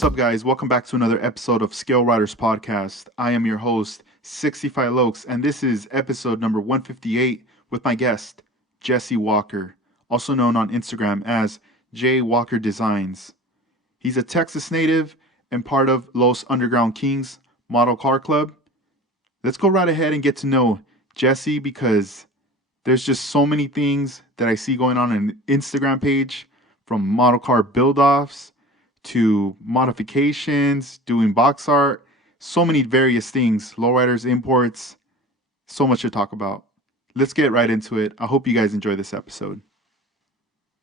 What's up, guys? Welcome back to another episode of Scale Riders Podcast. I am your host, 65 Lokes, and this is episode number 158 with my guest, Jesse Walker, also known on Instagram as J Walker Designs. He's a Texas native and part of Los Underground Kings Model Car Club. Let's go right ahead and get to know Jesse because there's just so many things that I see going on an Instagram page, from model car build-offs to modifications, doing box art, so many various things, lowriders, imports, so much to talk about. Let's get right into it. I hope you guys enjoy this episode.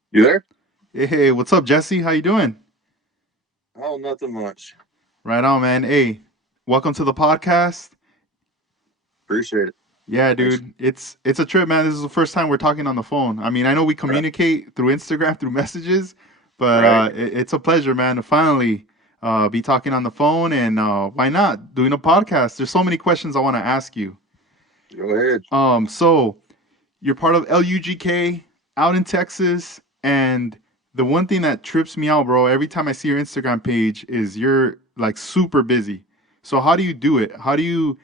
You there? Hey, what's up, Jesse? How you doing? Oh, nothing much. Right on, man. Hey, welcome to the podcast. Appreciate it. Yeah, Thanks. dude, it's a trip, man. This is the first time we're talking on the phone. I mean, I know we Right. communicate through Instagram, through messages, but Right. it's a pleasure, man, to finally be talking on the phone. And why not doing a podcast? There's so many questions I want to ask you. Go ahead. So you're part of LUGK out in Texas, and the one thing that trips me out, bro, every time I see your Instagram page is you're like super busy. So how do you do it? How do you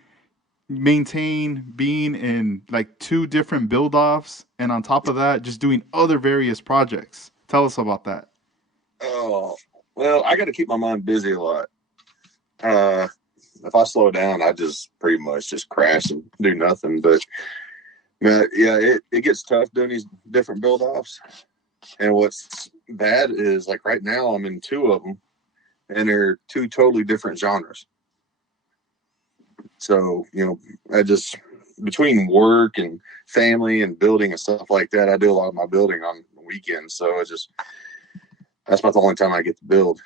maintain being in like two different build offs and on top of that just doing other various projects? Tell us about that. Oh, well, I got to keep my mind busy a lot. Uh, if I slow down, I just pretty much just crash and do nothing. But yeah, it gets tough doing these different build offs. And what's bad is like right now I'm in two of them, and they're two totally different genres. So I just between work and family and building and stuff like that, I do a lot of my building on weekends. So it's just that's about the only time I get to build.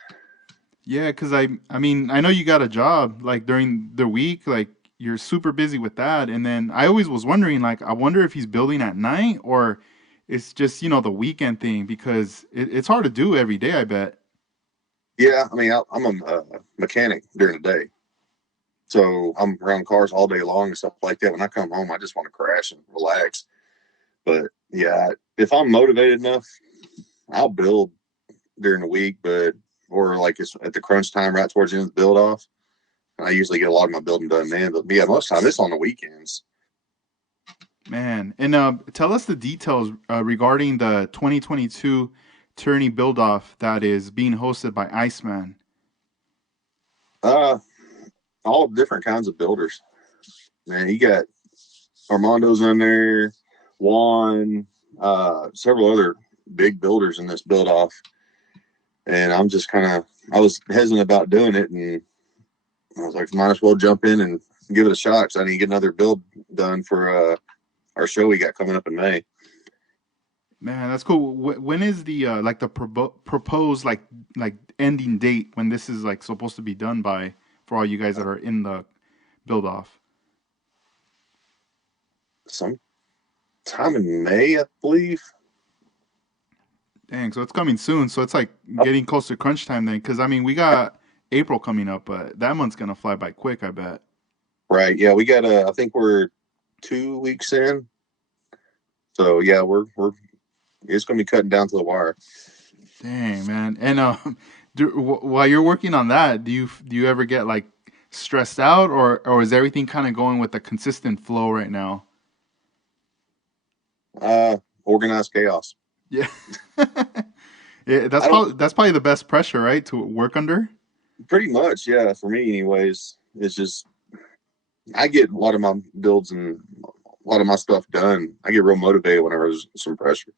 Yeah, because I mean I know you got a job like during the week, like you're super busy with that, and then I always was wondering, like, I wonder if he's building at night or it's just the weekend thing because it's hard to do every day, I bet. Yeah, I mean, I'm a mechanic during the day, so I'm around cars all day long and stuff like that. When I come home, I just want to crash and relax. But yeah, if I'm motivated enough, I'll build during the week, but or like it's at the crunch time right towards the end of the build off. And I usually get a lot of my building done then. But yeah, most of the time it's on the weekends. Man, and tell us the details regarding the 2022 tourney build-off that is being hosted by Iceman. Uh, all different kinds of builders. Man, you got Armando's in there, Juan, several other big builders in this build off. And I'm just I was hesitant about doing it. And I was like, might as well jump in and give it a shot because I need to get another build done for our show we got coming up in May. Man, that's cool. When is the like the proposed like ending date when this is like supposed to be done by for all you guys that are in the build-off? Some time in May, I believe. Dang, so it's coming soon. So it's like Oh, getting close to crunch time then, because I mean we got April coming up, but that month's gonna fly by quick, I bet. right. Yeah, we got I think we're 2 weeks in. So yeah, we're it's gonna be cutting down to the wire. Dang, man. And while you're working on that, do you ever get like stressed out, or is everything kind of going with a consistent flow right now? Organized chaos. Yeah. Yeah, I don't that's probably the best pressure, right, to work under. pretty much, yeah, for me anyways. It's just I get a lot of my builds and a lot of my stuff done. I get real motivated whenever there's some pressure.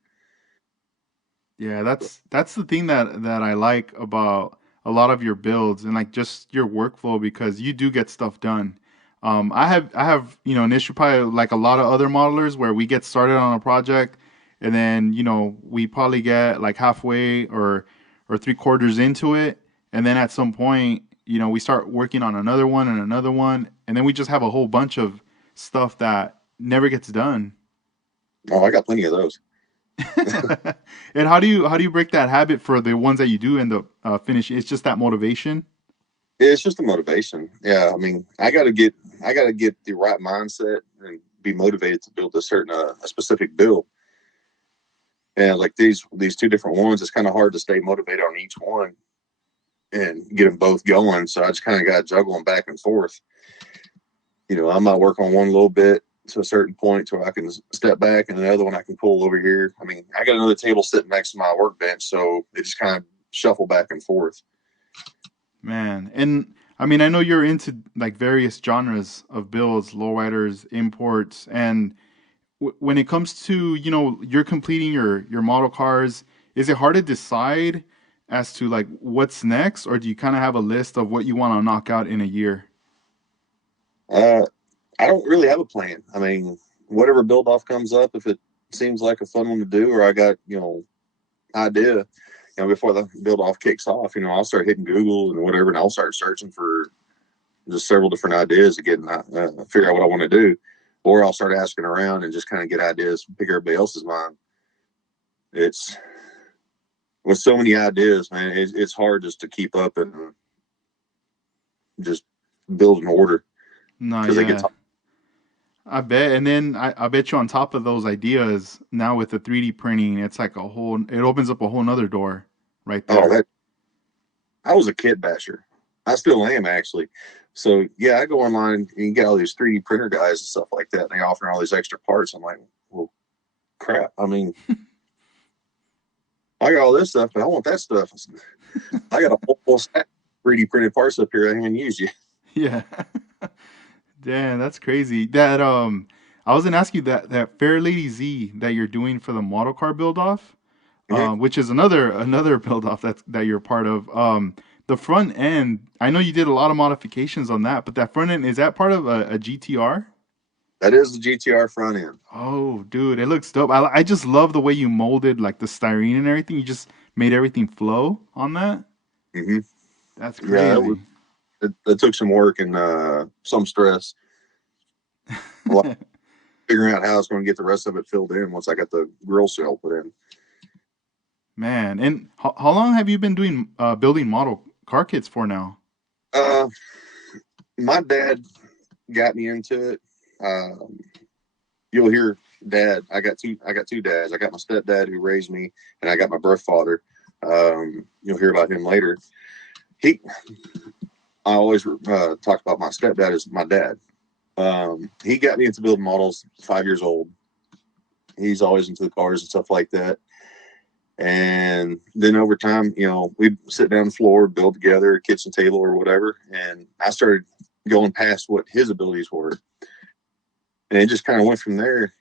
Yeah, that's the thing that I like about a lot of your builds and like just your workflow because you do get stuff done. I have an issue probably like a lot of other modelers where we get started on a project and then we probably get like halfway or three quarters into it, and then at some point we start working on another one, and then we just have a whole bunch of stuff that never gets done. Oh, I got plenty of those. And how do you break that habit for the ones that you do end up finishing? It's just that motivation. It's just a motivation. Yeah, I mean, I gotta get the right mindset and be motivated to build a specific build. And like these two different ones, it's kind of hard to stay motivated on each one. and get them both going. So I just kind of got to juggle them back and forth. I might work on one a little bit to a certain point to where I can step back, and the other one I can pull over here. I mean, I got another table sitting next to my workbench, so they just kind of shuffle back and forth. Man, and I mean, I know you're into like various genres of builds, lowriders, imports, and when it comes to you're completing your model cars, is it hard to decide as to like what's next, or do you kind of have a list of what you want to knock out in a year? Uh, I don't really have a plan. I mean, whatever build off comes up, if it seems like a fun one to do, or I got idea, before the build off kicks off, I'll start hitting Google and whatever, and I'll start searching for just several different ideas to get figure out what I want to do, or I'll start asking around and just kind of get ideas, pick everybody else's mind. It's with so many ideas, man. It's hard just to keep up and just build an order No, because they get yeah. I bet. And then I bet you on top of those ideas, now with the 3D printing, it's like it opens up a whole nother door right oh, there. that I was a kit basher. I still am actually. So yeah, I go online and you get all these 3D printer guys and stuff like that, and they offer all these extra parts. I'm like, well, crap. I mean, I got all this stuff, but I want that stuff. I got a whole stack of 3D printed parts up here I haven't used yet. Yeah. Damn, that's crazy. That I was gonna ask you that Fair Lady Z that you're doing for the model car build off, Mhm. which is another build off that you're part of. The front end, I know you did a lot of modifications on that, but that front end, is that part of a GTR? That is the GTR front end. Oh, dude, it looks dope. I just love the way you molded like the styrene and everything. You just made everything flow on that. Hmm. That's Yeah, crazy. it took some work and some stress. A lot figuring out how I was going to get the rest of it filled in once I got the grill shell put in. Man, and how long have you been doing building model car kits for now? Uh, my dad got me into it. Um, you'll hear dad. I got two dads. I got my stepdad who raised me, and I got my birth father. You'll hear about him later. He, I always talk about my stepdad as my dad. He got me into building models 5 years old. He's always into the cars and stuff like that. And then over time, we'd sit down the floor, build together a kitchen table or whatever. And I started going past what his abilities were. And it just kind of went from there.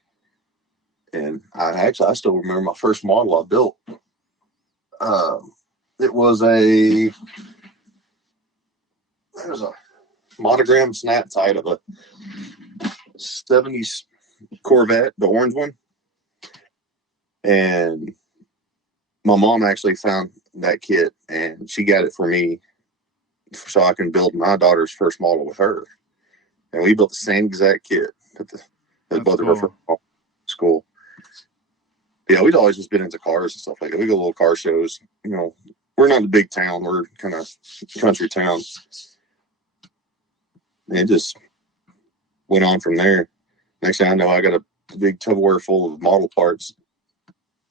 And I still remember my first model I built. Uh, it was a monogram snap tie of a 70s Corvette, the orange one. And my mom actually found that kit and she got it for me so I can build my daughter's first model with her. And we built the same exact kit at That's both of our cool. first school. Yeah, we'd always just been into cars and stuff like that. We go to little car shows. We're not a big town. We're kind of country town. And it just went on from there. Next thing I know, I got a big Tupperware full of model parts.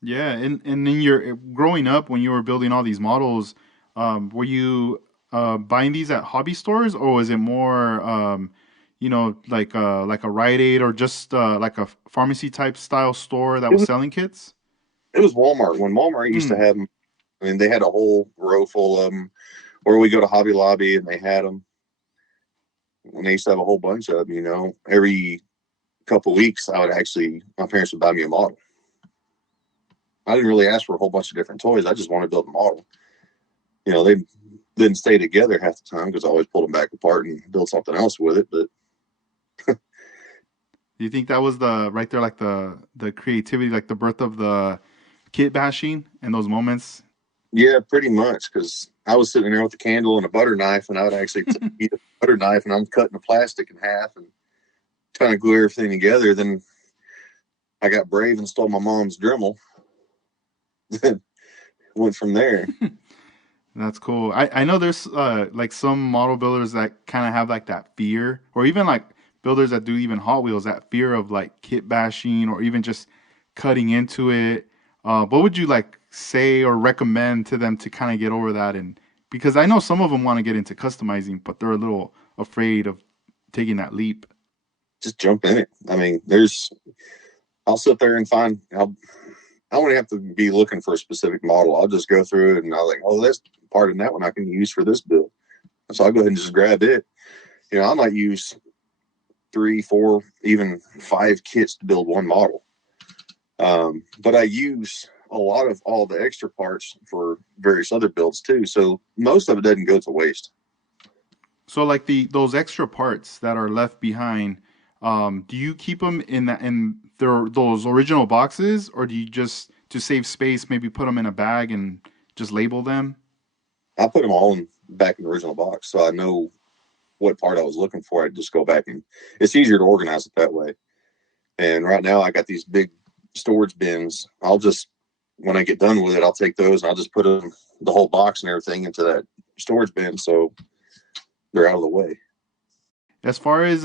Yeah, and then you're growing up when you were building all these models. Were you buying these at hobby stores, or was it more, like a Rite Aid or just like a pharmacy type style store that It was was selling kits? it was Walmart when Walmart used to Hmm. have them. I mean, they had a whole row full of them. Or we go to Hobby Lobby and they had them. And they used to have a whole bunch of them. Every couple of weeks, my parents would buy me a model. I didn't really ask for a whole bunch of different toys. I just wanted to build a model. They didn't stay together half the time because I always pulled them back apart and built something else with it. But Do you think that was the right there, like the creativity, like the birth of the kit bashing and those moments? yeah, pretty much because I was sitting there with a candle and a butter knife, and I would actually eat a butter knife and I'm cutting the plastic in half and trying to glue everything together. Then I got brave and stole my mom's Dremel. Went from there. That's cool. I know there's like some model builders that kind of have like that fear, or even like builders that do even Hot Wheels, that fear of like kit bashing or even just cutting into it. What would you like say or recommend to them to kind of get over that and Because I know some of them want to get into customizing, but they're a little afraid of taking that leap. Just jump in it. I mean, I'll sit there and I won't have to be looking for a specific model. I'll just go through it and I'll like, oh, this part in that one I can use for this build. So I'll go ahead and just grab it. I might use 3, 4, even 5 kits to build one model. But I use a lot of all the extra parts for various other builds too. So most of it doesn't go to waste. So like those extra parts that are left behind, do you keep them in those original boxes, or do you just to save space maybe put them in a bag and just label them? I put them all back in the original box, so I know what part I was looking for. I just go back and it's easier to organize it that way. And right now I got these big storage bins. I'll just when I get done with it, I'll take those and I'll just put them the whole box and everything into that storage bin, so they're out of the way. As far as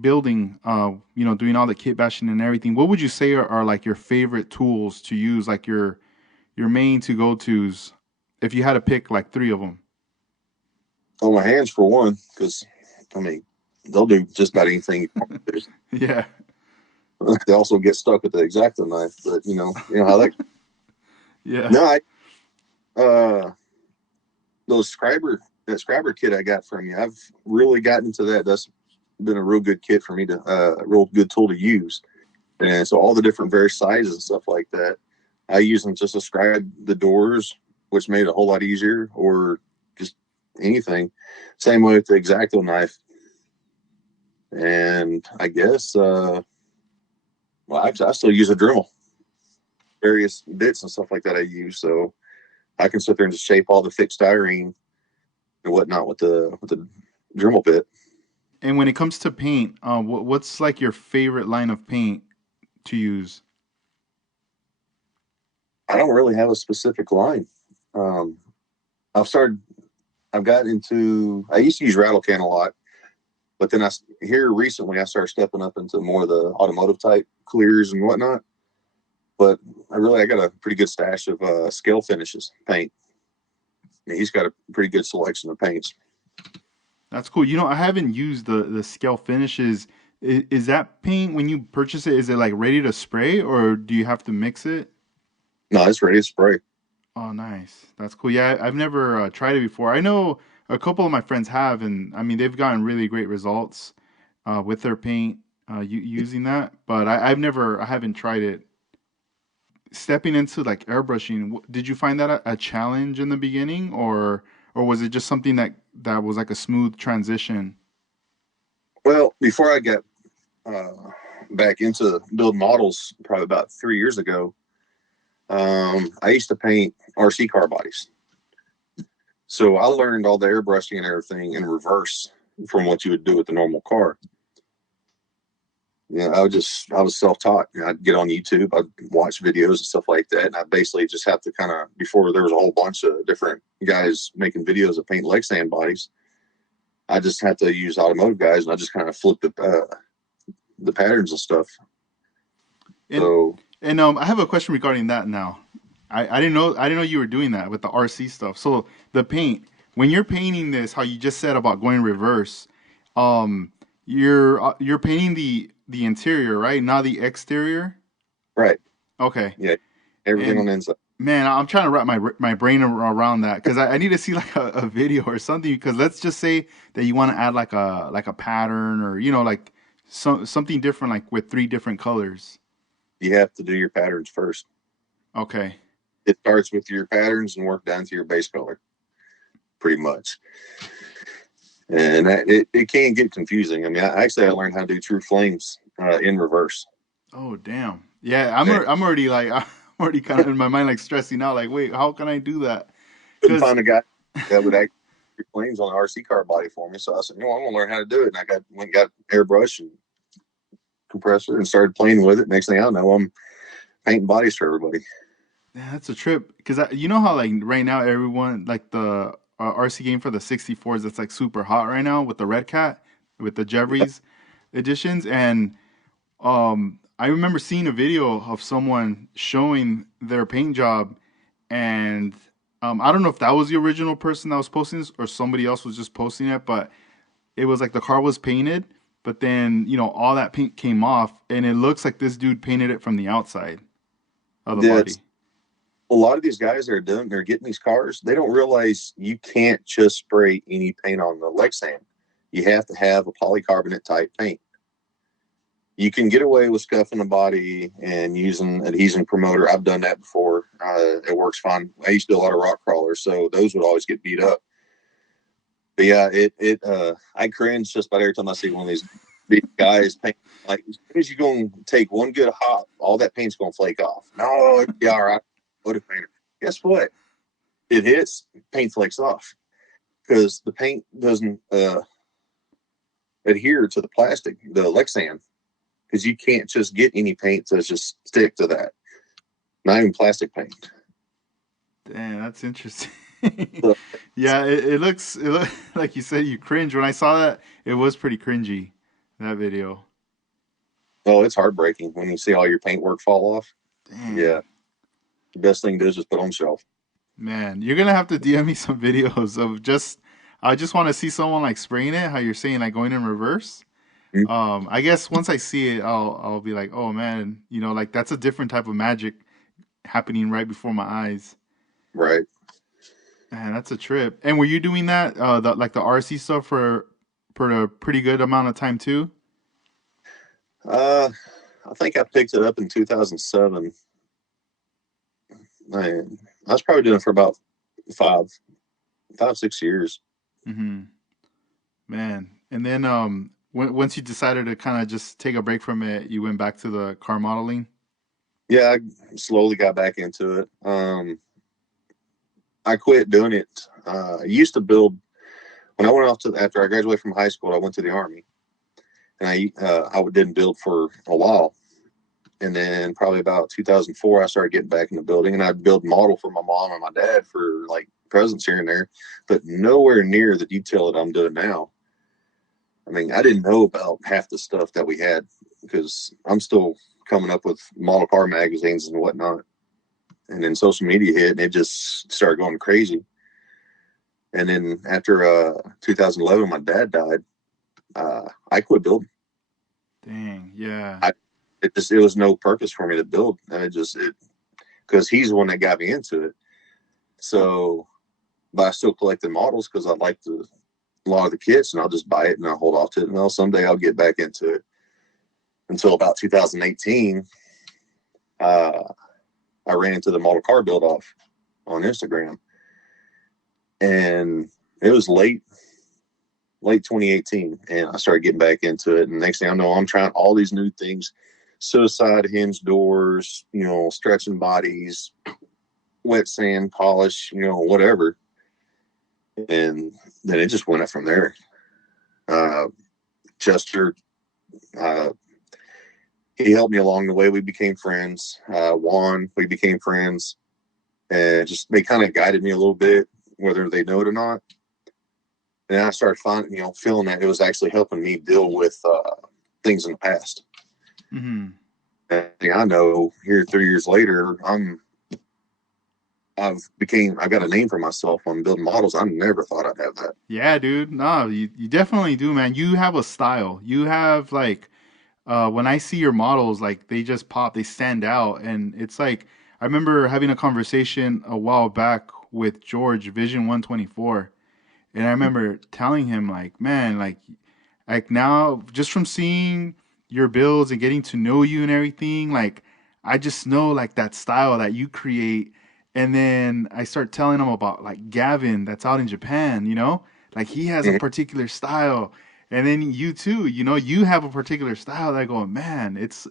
building, doing all the kit bashing and everything, what would you say are like your favorite tools to use, like your main to go tos, if you had to pick like three of them? On my hands for one, because I mean they'll do just about anything you want to do. Yeah, They also get stuck with the X-Acto knife, but you know how that. yeah. No, those Scriber kit I got from you, I've really gotten into that. That's been a real good kit for me to, a real good tool to use. And so all the different various sizes and stuff like that, I use them just to scribe the doors, which made it a whole lot easier, or just anything. Same way with the X-Acto knife. And I guess, actually, I still use a Dremel, various bits and stuff like that I use. So I can sit there and just shape all the fixed styrene and whatnot with the Dremel bit. And when it comes to paint, what's like your favorite line of paint to use? I don't really have a specific line. Um, I've started. I've got into. I used to use rattle can a lot, but then here recently I started stepping up into more of the automotive type clears and whatnot. But I got a pretty good stash of scale finishes paint. And he's got a pretty good selection of paints. That's cool. I haven't used the scale finishes. Is that paint when you purchase it? Is it like ready to spray, or do you have to mix it? No, it's ready to spray. Oh, nice. That's cool. Yeah, I've never tried it before. I know a couple of my friends have, and I mean they've gotten really great results with their paint using that. But I haven't tried it. Stepping into like airbrushing, did you find that a challenge in the beginning, or was it just something that was like a smooth transition? Well, before I got uh, back into build models, probably about 3 years ago, I used to paint RC car bodies. So I learned all the airbrushing and everything in reverse from what you would do with the normal car. I was self-taught. I'd get on YouTube, I'd watch videos and stuff like that, and I basically just have to kind of, before there was a whole bunch of different guys making videos of paint leg sand bodies, I just had to use automotive guys, and I just kind of flipped the patterns and stuff. And So I have a question regarding that now. I didn't know you were doing that with the RC stuff. So the paint, when you're painting this, how you just said about going reverse, um, you're painting the interior, right? Not the exterior. right, Okay. yeah, everything on And the inside. man, I'm trying to wrap my brain around that because I need to see like a video or something. Because let's just say that you want to add like a pattern, or like something different, like with three different colors. You have to do your patterns first. Okay. It starts with your patterns and work down to your base color, pretty much. And it can get confusing. I mean, I learned how to do true flames in reverse. Oh damn. Yeah, And I'm already like I'm already kind of in my mind like stressing out. Like, wait, how can I do that? couldn't Because find a guy that would actually do flames on an RC car body for me. So I said, I'm gonna learn how to do it. And went and got airbrush and compressor and started playing with it. Next thing I know, I'm painting bodies for everybody. that's a trip. Because you know how like right now everyone like the RC game for the 64s that's like super hot right now with the Red Cat with the Yeah. Jeffries editions. And I remember seeing a video of someone showing their paint job, and I don't know if that was the original person that was posting this or somebody else was just posting it, but it was like the car was painted, but then all that paint came off, and it looks like this dude painted it from the outside of the That's body. a lot of these guys that are doing, they're getting these cars. They don't realize you can't just spray any paint on the Lexan. You have to have a polycarbonate type paint. You can get away with scuffing the body and using adhesion promoter. I've done that before. It works fine. I used to do a lot of rock crawlers, so those would always get beat up. But yeah, I cringe just about every time I see one of these big guys paint. Like, as soon as you're going to take one good hop, all that paint's going to flake off. No, yeah, all right. What a painter. Guess what? It hits, paint flakes off because the paint doesn't adhere to the plastic, the Lexan, because you can't just get any paint to just stick to that. Not even plastic paint. Damn, that's interesting. So, Yeah, it look like you said you cringe. When I saw that, it was pretty cringy, that video. oh, it's heartbreaking when you see all your paintwork fall off. Yeah, Dang. the best thing to do is just put on the shelf. Man, you're gonna have to DM me some videos of just I just want to see someone like spraying it, how you're saying like going in reverse. Mm. I guess once I see it, I'll be like, "Oh man, like that's a different type of magic happening right before my eyes." Right. Man, that's a trip. And were you doing that like the RC stuff for a pretty good amount of time too? Uh, I think I picked it up in 2007. I was probably doing it for about five, 6 years. Mhm. Man. And then once you decided to kind of just take a break from it, you went back to the car modeling? Yeah, I slowly got back into it. I quit doing it. I used to build when I went off to after I graduated from high school. I went to the army, and I didn't build for a while. And then probably about 2004, I started getting back in the building, and I'd build model for my mom and my dad for like presents here and there, but nowhere near the detail that I'm doing now. I mean, I didn't know about half the stuff that we had because I'm still coming up with model car magazines and whatnot. And then social media hit, and it just started going crazy. And then after 2011, my dad died. I quit building. Dang, yeah. I it was no purpose for me to build. I just it because he's the one that got me into it. So, but I still collected models because I like a lot of the kits, and I'll just buy it and I'll hold off to it. Well, someday I'll get back into it. Until about 2018, uh, I ran into the model car build off on Instagram, and it was late 2018, and I started getting back into it. And next thing I know, I'm trying all these new things: suicide hinge doors, stretching bodies, wet sand polish, whatever. And then it just went up from there. Uh, Chester, uh, he helped me along the way. We became friends. Juan, we became friends, and just they kind of guided me a little bit, whether they know it or not. And I started finding, feeling that it was actually helping me deal with things in the past. Mhm. And I know here 3 years later, I've got a name for myself on building models. I never thought I'd have that. Yeah, dude. No, you definitely do, man. You have a style. You have like when I see your models, like they just pop, they stand out. And it's like I remember having a conversation a while back with George Vision 124. And I remember telling him like, man, like now just from seeing your builds and getting to know you and everything, like I just know like that style that you create. And then I start telling him about like Gavin that's out in Japan, like he has a Mhm. particular style. And then you too, you have a particular style that I go, man, it's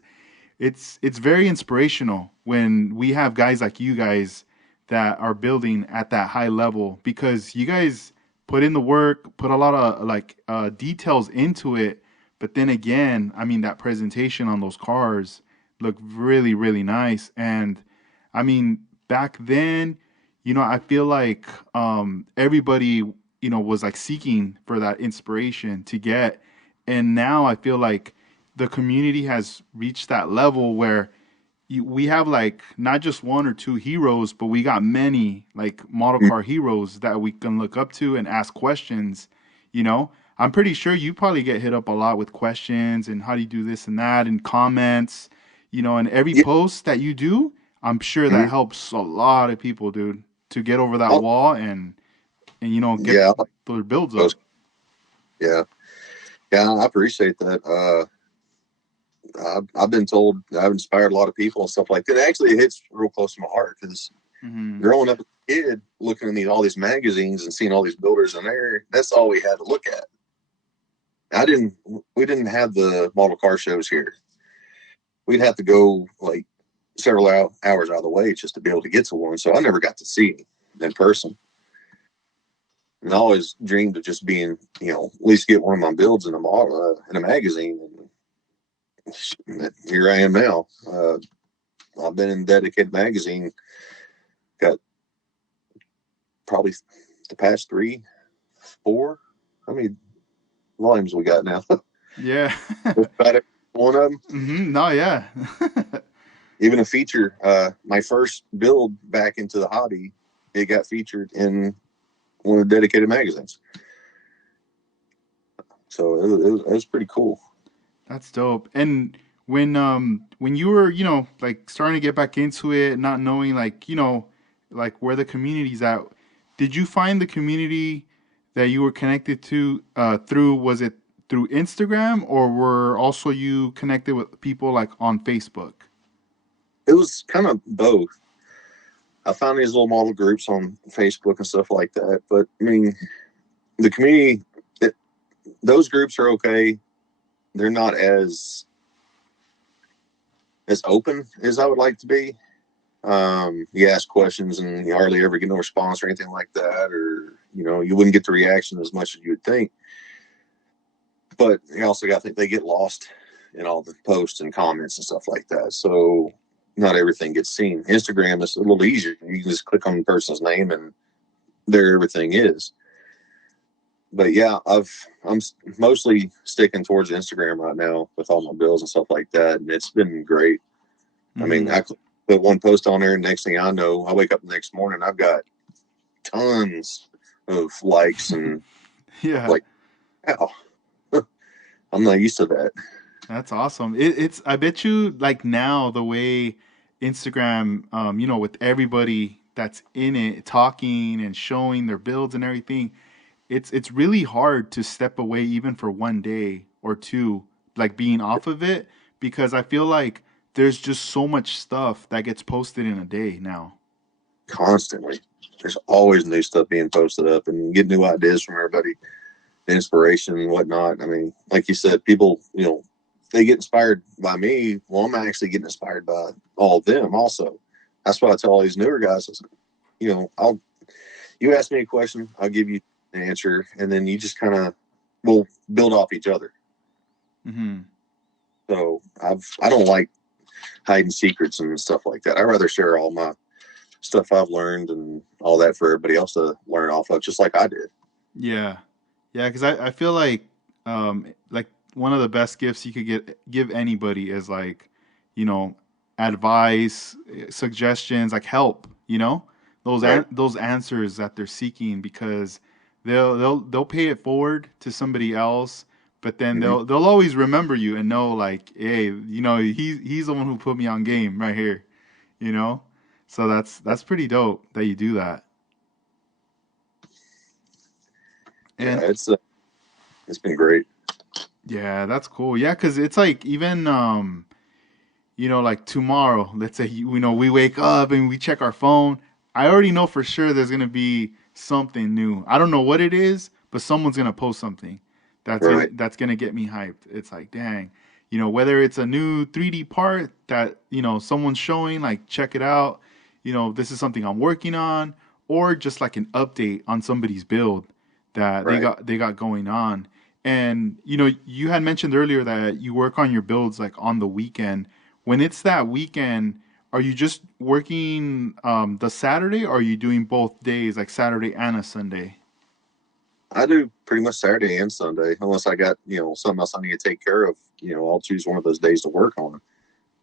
very inspirational when we have guys like you guys that are building at that high level because you guys put in the work, put a lot of like details into it. But then again, I mean that presentation on those cars looked really really nice. And I mean back then, I feel like everybody was like seeking for that inspiration to get, and now I feel like the community has reached that level where we have like not just one or two heroes, but we got many like model Mm. car heroes that we can look up to and ask questions. You know, I'm pretty sure you probably get hit up a lot with questions and how do you do this and that and comments. You know, and every Yeah. post that you do, I'm sure that Mhm. helps a lot of people, dude, to get over that I'll, wall and get yeah, I'll their builds up. post. Yeah. Yeah, I appreciate that. I've been told I've inspired a lot of people and stuff like that. Actually, it hits real close to my heart because Hmm. growing up as a kid, looking at all these magazines and seeing all these builders in there, that's all we had to look at. I didn't. We didn't have the model car shows here. We'd have to go like several hours out of the way just to be able to get to one. So I never got to see in person. And I always dreamed of just being, at least get one of my builds in a model in a magazine. And here I am now. I've been in Dedicated Magazine, got probably the past three, four. How many volumes we got now? Yeah. About one of them. No, yeah. Even a feature. My first build back into the hobby, it got featured in one of the Dedicated magazines. So it was pretty cool. That's dope. And when you were, like starting to get back into it, not knowing like, like where the community's at, did you find the community that you were connected to through was it through Instagram or were also you connected with people like on Facebook? It was kind of both. I found these little model groups on Facebook and stuff like that. But I mean, the community, it, those groups are okay. They're not as open as I would like to be. You ask questions and you hardly ever get no response or anything like that, or you wouldn't get the reaction as much as you would think. But you also got to think they get lost in all the posts and comments and stuff like that. So not everything gets seen. Instagram is a little easier. You can just click on the person's name and there everything is. But yeah, I'm mostly sticking towards Instagram right now with all my bills and stuff like that, and it's been great. I mean, Mm-hmm. I put one post on there, and next thing I know, I wake up the next morning, I've got tons of likes and Yeah. like, wow, I'm not used to that. That's awesome. It's I bet you like now the way Instagram, with everybody that's in it talking and showing their builds and everything, it's really hard to step away even for one day or two, like being off of it, because I feel like there's just so much stuff that gets posted in a day now. Constantly, there's always new stuff being posted up and get new ideas from everybody, inspiration and whatnot. I mean, like you said, people, they get inspired by me. Well, I'm actually getting inspired by all of them also. That's what I tell all these newer guys is, I'll you ask me a question, I'll give you an answer, and then you just kind of will build off each other. Hmm. So I don't like hiding secrets and stuff like that. I rather share all my stuff I've learned and all that for everybody else to learn off of, just like I did. Yeah, yeah, because I feel like one of the best gifts you could give anybody is like, you know, advice, suggestions, like help. Right. Those answers that they're seeking because they'll pay it forward to somebody else, but then Mm-hmm. they'll always remember you and know like, hey, he's the one who put me on game right here. You know, so that's pretty dope that you do that. Yeah, And it's been great. yeah, that's cool. Yeah, because it's like even like tomorrow, let's say we wake up and we check our phone. I already know for sure there's gonna be something new. I don't know what it is, but someone's gonna post something Right. that's gonna get me hyped. It's like, dang, whether it's a new 3D part that someone's showing, like check it out. This is something I'm working on, or just like an update on somebody's build that they Right. got going on. And you had mentioned earlier that you work on your builds like on the weekend. When it's that weekend, are you just working the Saturday, or are you doing both days, like Saturday and a Sunday? I do pretty much Saturday and Sunday, unless I got something else I need to take care of. I'll choose one of those days to work on.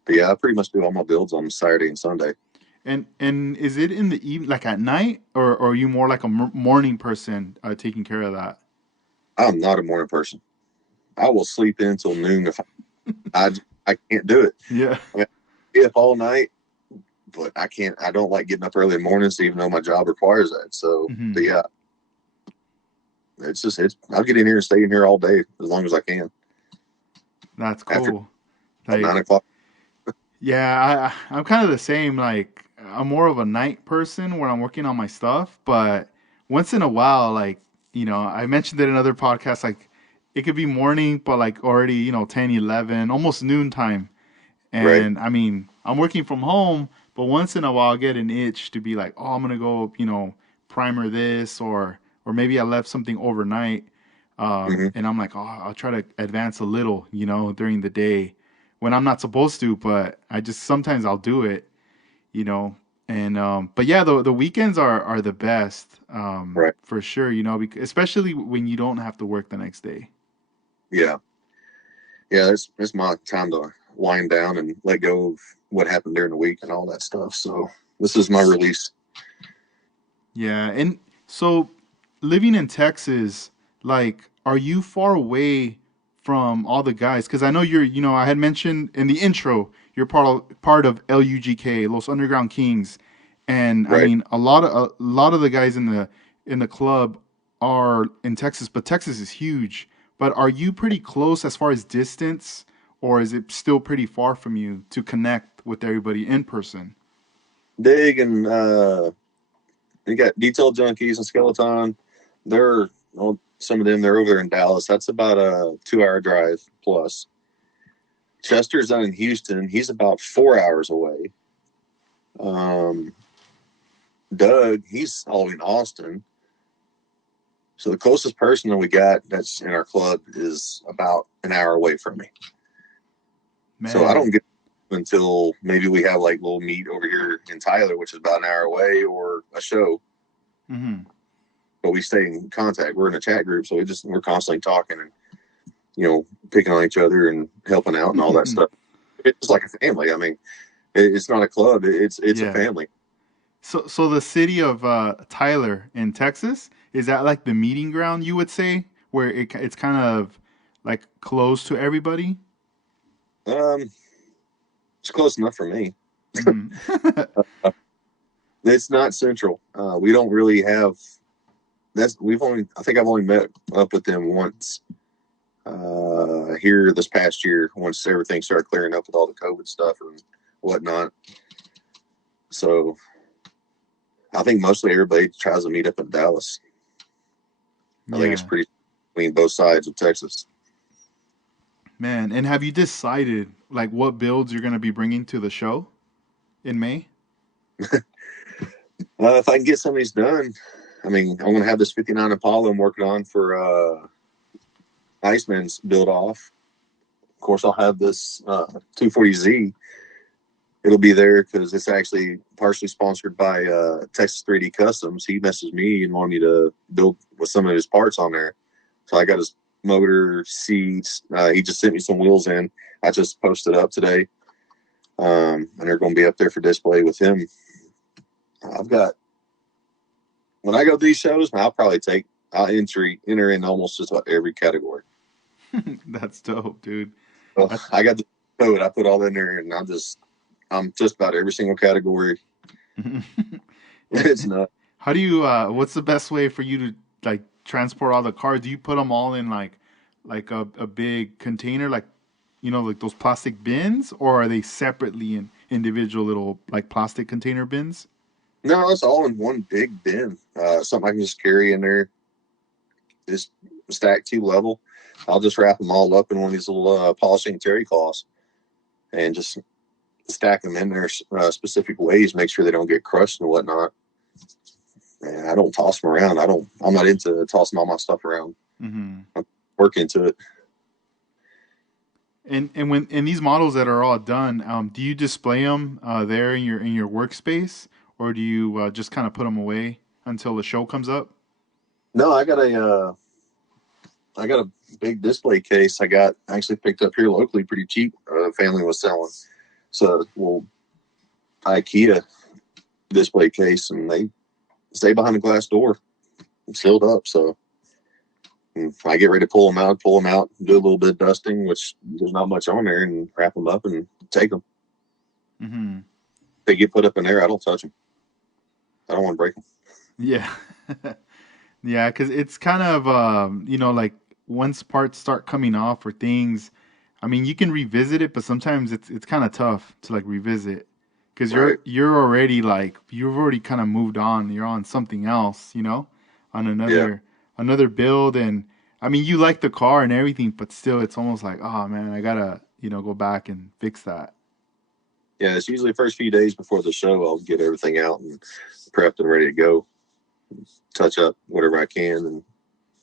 But yeah, I pretty much do all my builds on Saturday and Sunday. And is it in the evening, like at night, or are you more like a morning person taking care of that? I'm not a morning person. I will sleep in until noon if I, I can't do it. Yeah. I mean, I stay up all night, but I can't. I don't like getting up early in the mornings, even though my job requires that. So, but Hmm. yeah, it's. I'll get in here and stay in here all day as long as I can. That's After cool. about Like, 9 o'clock. yeah, I'm kind of the same. Like, I'm more of a night person where I'm working on my stuff, but once in a while, like, I mentioned it in other podcasts, like, it could be morning, but like already, 10, 11, almost noontime. Right. And I mean, I'm working from home, but once in a while, I get an itch to be like, oh, I'm gonna go, primer this, or maybe I left something overnight, Hmm. and I'm like, oh, I'll try to advance a little, during the day when I'm not supposed to, but I just sometimes I'll do it, you know. And but yeah, the weekends are the best, Right. for sure, especially when you don't have to work the next day. Yeah. Yeah. It's my time to wind down and let go of what happened during the week and all that stuff. So this is my release. Yeah, and so living in Texas, like, are you far away from all the guys? Because I know I had mentioned in the intro, you're part of LUGK, Los Underground Kings, and I Right. mean, a lot of the guys in the club are in Texas, but Texas is huge. But are you pretty close as far as distance, or is it still pretty far from you to connect with everybody in person? Dig and you got Detail Junkies and Skeleton. They're well, some of them. They're over there in Dallas. That's about a 2 hour drive plus. Chester's down in Houston. He's about 4 hours away. Um, Doug, he's all in Austin. So the closest person that we got that's in our club is about an hour away from me. So I don't Man. get until maybe we have like little meet over here in Tyler, which is about an hour away, or a show. Hmm. But we stay in contact. We're in a chat group, so we're constantly talking and picking on each other and helping out and all that stuff. It's like a family. I mean, it's not a club. It's a Yeah. family. So the city of Tyler in Texas, is that like the meeting ground, you would say, where it's kind of like close to everybody? Um, it's close enough for me. Hmm. It's not central. We don't really have. That's we've only. I think I've only met up with them once here this past year. Once everything started clearing up with all the COVID stuff and whatnot. So I think mostly everybody tries to meet up in Dallas. I think it's Yeah, pretty between both sides of Texas. man. And have you decided like what builds you're gonna be bringing to the show in May? If I can get some of these done, I mean, I'm going to have this 59 Apollo I'm working on for Iceman's build off. Of course, I'll have this 240Z. It'll be there because it's actually partially sponsored by Texas 3D Customs. He messaged me and wanted me to build with some of his parts on there. So I got his motor, seats. He just sent me some wheels in. I just posted up today. And they're going to be up there for display with him. I've got when I go to these shows, I'll enter in almost just about every category. That's dope, dude. Well, I, I got the code. I put all in there, and I'm just about every single category. and It's not. how do you what's the best way for you to like transport all the cars? Do you put them all in like a big container, like like those plastic bins, or are they separately in individual little like plastic container bins? No, it's all in one big bin. Something I can just carry in there, just stack two level. I'll just wrap them all up in one of these little polishing terry cloths and just stack them in there specific ways. Make sure they don't get crushed and whatnot. And I don't toss them around. I'm not into tossing all my stuff around. Hmm. I work into it. And when in these models that are all done, do you display them there in your workspace, or do you just kind of put them away until the show comes up? No, I got a big display case. I got actually picked up here locally pretty cheap. The family was selling. So, well, IKEA display case, and they stay behind the glass door, sealed up. So I get ready to pull them out, do a little bit of dusting, which there's not much on there, and wrap them up and take them. Mm-hmm. They get put up in there, I don't touch them. I don't want to break them. Yeah. Yeah, because it's kind of like once parts start coming off or things, I mean, you can revisit it, but sometimes it's kind of tough to like revisit because Right. you're already like you've already kind of moved on. You're on something else, on Yeah. another build, and I mean, you like the car and everything, but still, it's almost like, oh man, I gotta go back and fix that. Yeah. It's usually the first few days before the show, I'll get everything out and prepped and ready to go. Touch up whatever I can and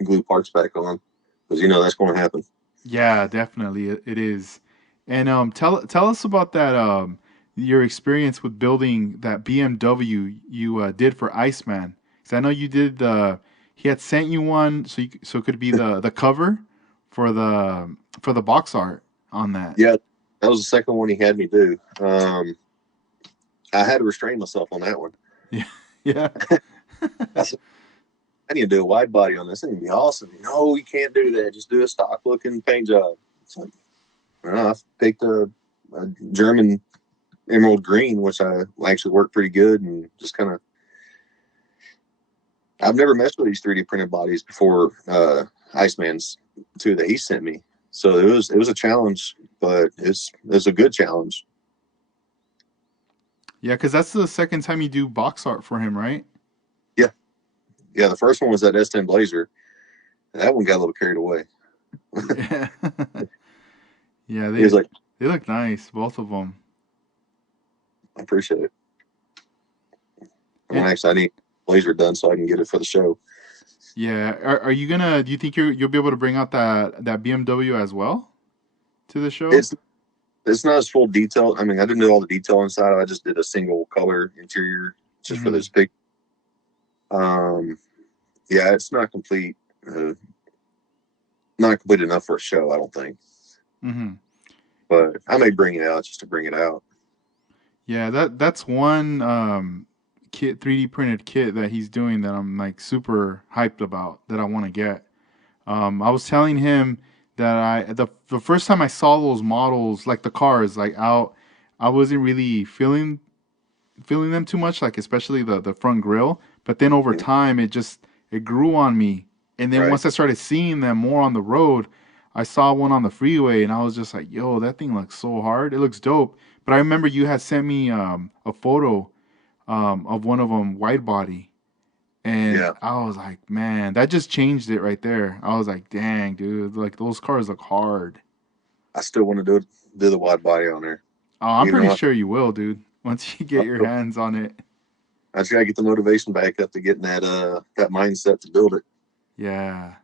glue parts back on because that's going to happen. Yeah, definitely it is. And tell us about that your experience with building that BMW you did for Iceman. Because I know you did the he had sent you one so it could be the cover for the box art on that. Yeah. That was the second one he had me do. I had to restrain myself on that one. Yeah. Yeah. I said, I need to do a wide body on this. It's going to be awesome. No, you can't do that. Just do a stock looking paint job. It's like, I picked a German emerald green, which I actually worked pretty good, and just kind of. I've never messed with these 3D printed bodies before. Iceman's two that he sent me, so it was a challenge, but it's a good challenge. Yeah, because that's the second time you do box art for him, right? Yeah, yeah. The first one was that S10 Blazer. That one got a little carried away. Yeah. Yeah, He was like, they look nice, both of them. "I appreciate it." I'm And actually I need Blazer done so I can get it for the show. yeah, are you gonna? Do you think you'll be able to bring out that BMW as well to the show? It's it's not as full detail. I mean, I didn't do all the detail inside. I just did a single color interior just for Hmm. this pic. Um, yeah, it's not complete. Not complete enough for a show, I don't think. Hmm. But I may bring it out just to bring it out. Yeah, that's one kit 3D printed kit that he's doing that I'm like super hyped about that I want to get. I was telling him that the first time I saw those models, like the cars, like out, I wasn't really feeling them too much, like especially the front grill. But then over Mhm. time, it grew on me, and then Right. once I started seeing them more on the road, I saw one on the freeway, and I was just like, "Yo, that thing looks so hard. It looks dope." But I remember you had sent me a photo of one of them wide body, and Yeah. I was like, "Man, that just changed it right there." I was like, "Dang, dude, like those cars look hard." I still want to do the wide body on there. Oh, I'm You pretty know, sure you will, dude. Once you get your hands on it. I just gotta get the motivation back up to getting that mindset to build it. Yeah.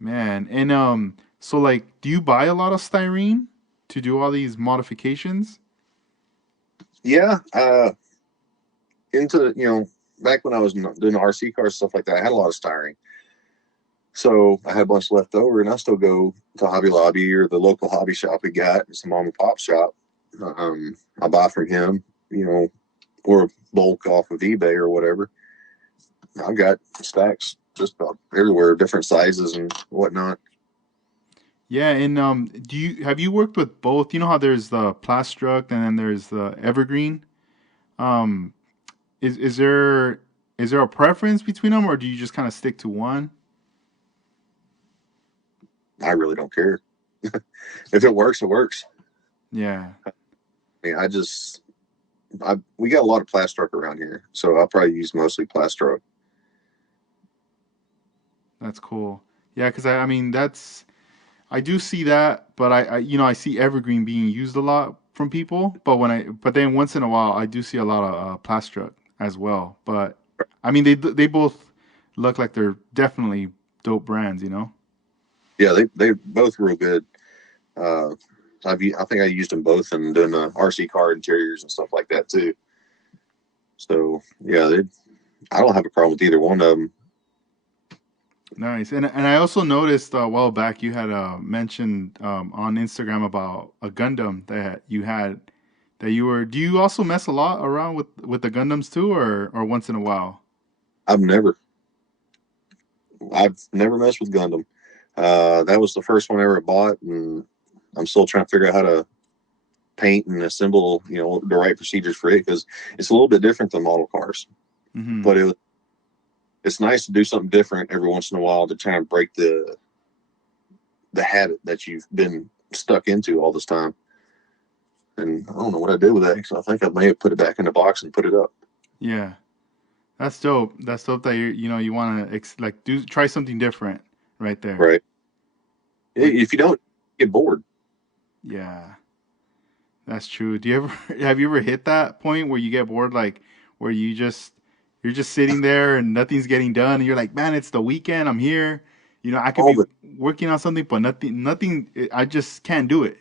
Man, and so like, do you buy a lot of styrene to do all these modifications? Yeah. Into back when I was doing RC cars stuff like that, I had a lot of styrene. So I had a bunch left over, and I still go to Hobby Lobby or the local hobby shop we got. It's a mom and pop shop. I buy from him, or bulk off of eBay or whatever. I've got stacks just about everywhere, different sizes and whatnot. Yeah, and do you have you worked with both? You know how there's the Plastruct and then there's the Evergreen. Um, is there a preference between them, or do you just kind of stick to one? I really don't care. If it works, it works. Yeah, I mean, we got a lot of Plastruck around here, so I'll probably use mostly Plastruck. that's cool. Yeah, because I mean I do see that, but I see Evergreen being used a lot from people. But then once in a while, I do see a lot of Plastruct as well. But I mean, they both look like they're definitely dope brands. Yeah, they both real good. Uh, I think I used them both in doing the RC car interiors and stuff like that too. So yeah, I don't have a problem with either one of them. Nice. And I also noticed a while back you had mentioned on Instagram about a Gundam that you had. that you were. Do you also mess a lot around with the Gundams too, or once in a while? I've never, I've never messed with Gundam. That was the first one I ever bought, and I'm still trying to figure out how to paint and assemble, the right procedures for it because it's a little bit different than model cars. Mm-hmm. But it's nice to do something different every once in a while to try and break the habit that you've been stuck into all this time. And I don't know what I did with that because I think I may have put it back in the box and put it up. Yeah, that's dope. That's dope that you want to like do try something different right there. Right. Like, If you don't get bored, yeah, that's true. Do you ever have you ever hit that point where you get bored, like where you're just sitting there and nothing's getting done, and you're like, man, it's the weekend. I'm here. I could all be the working on something, but nothing. I just can't do it.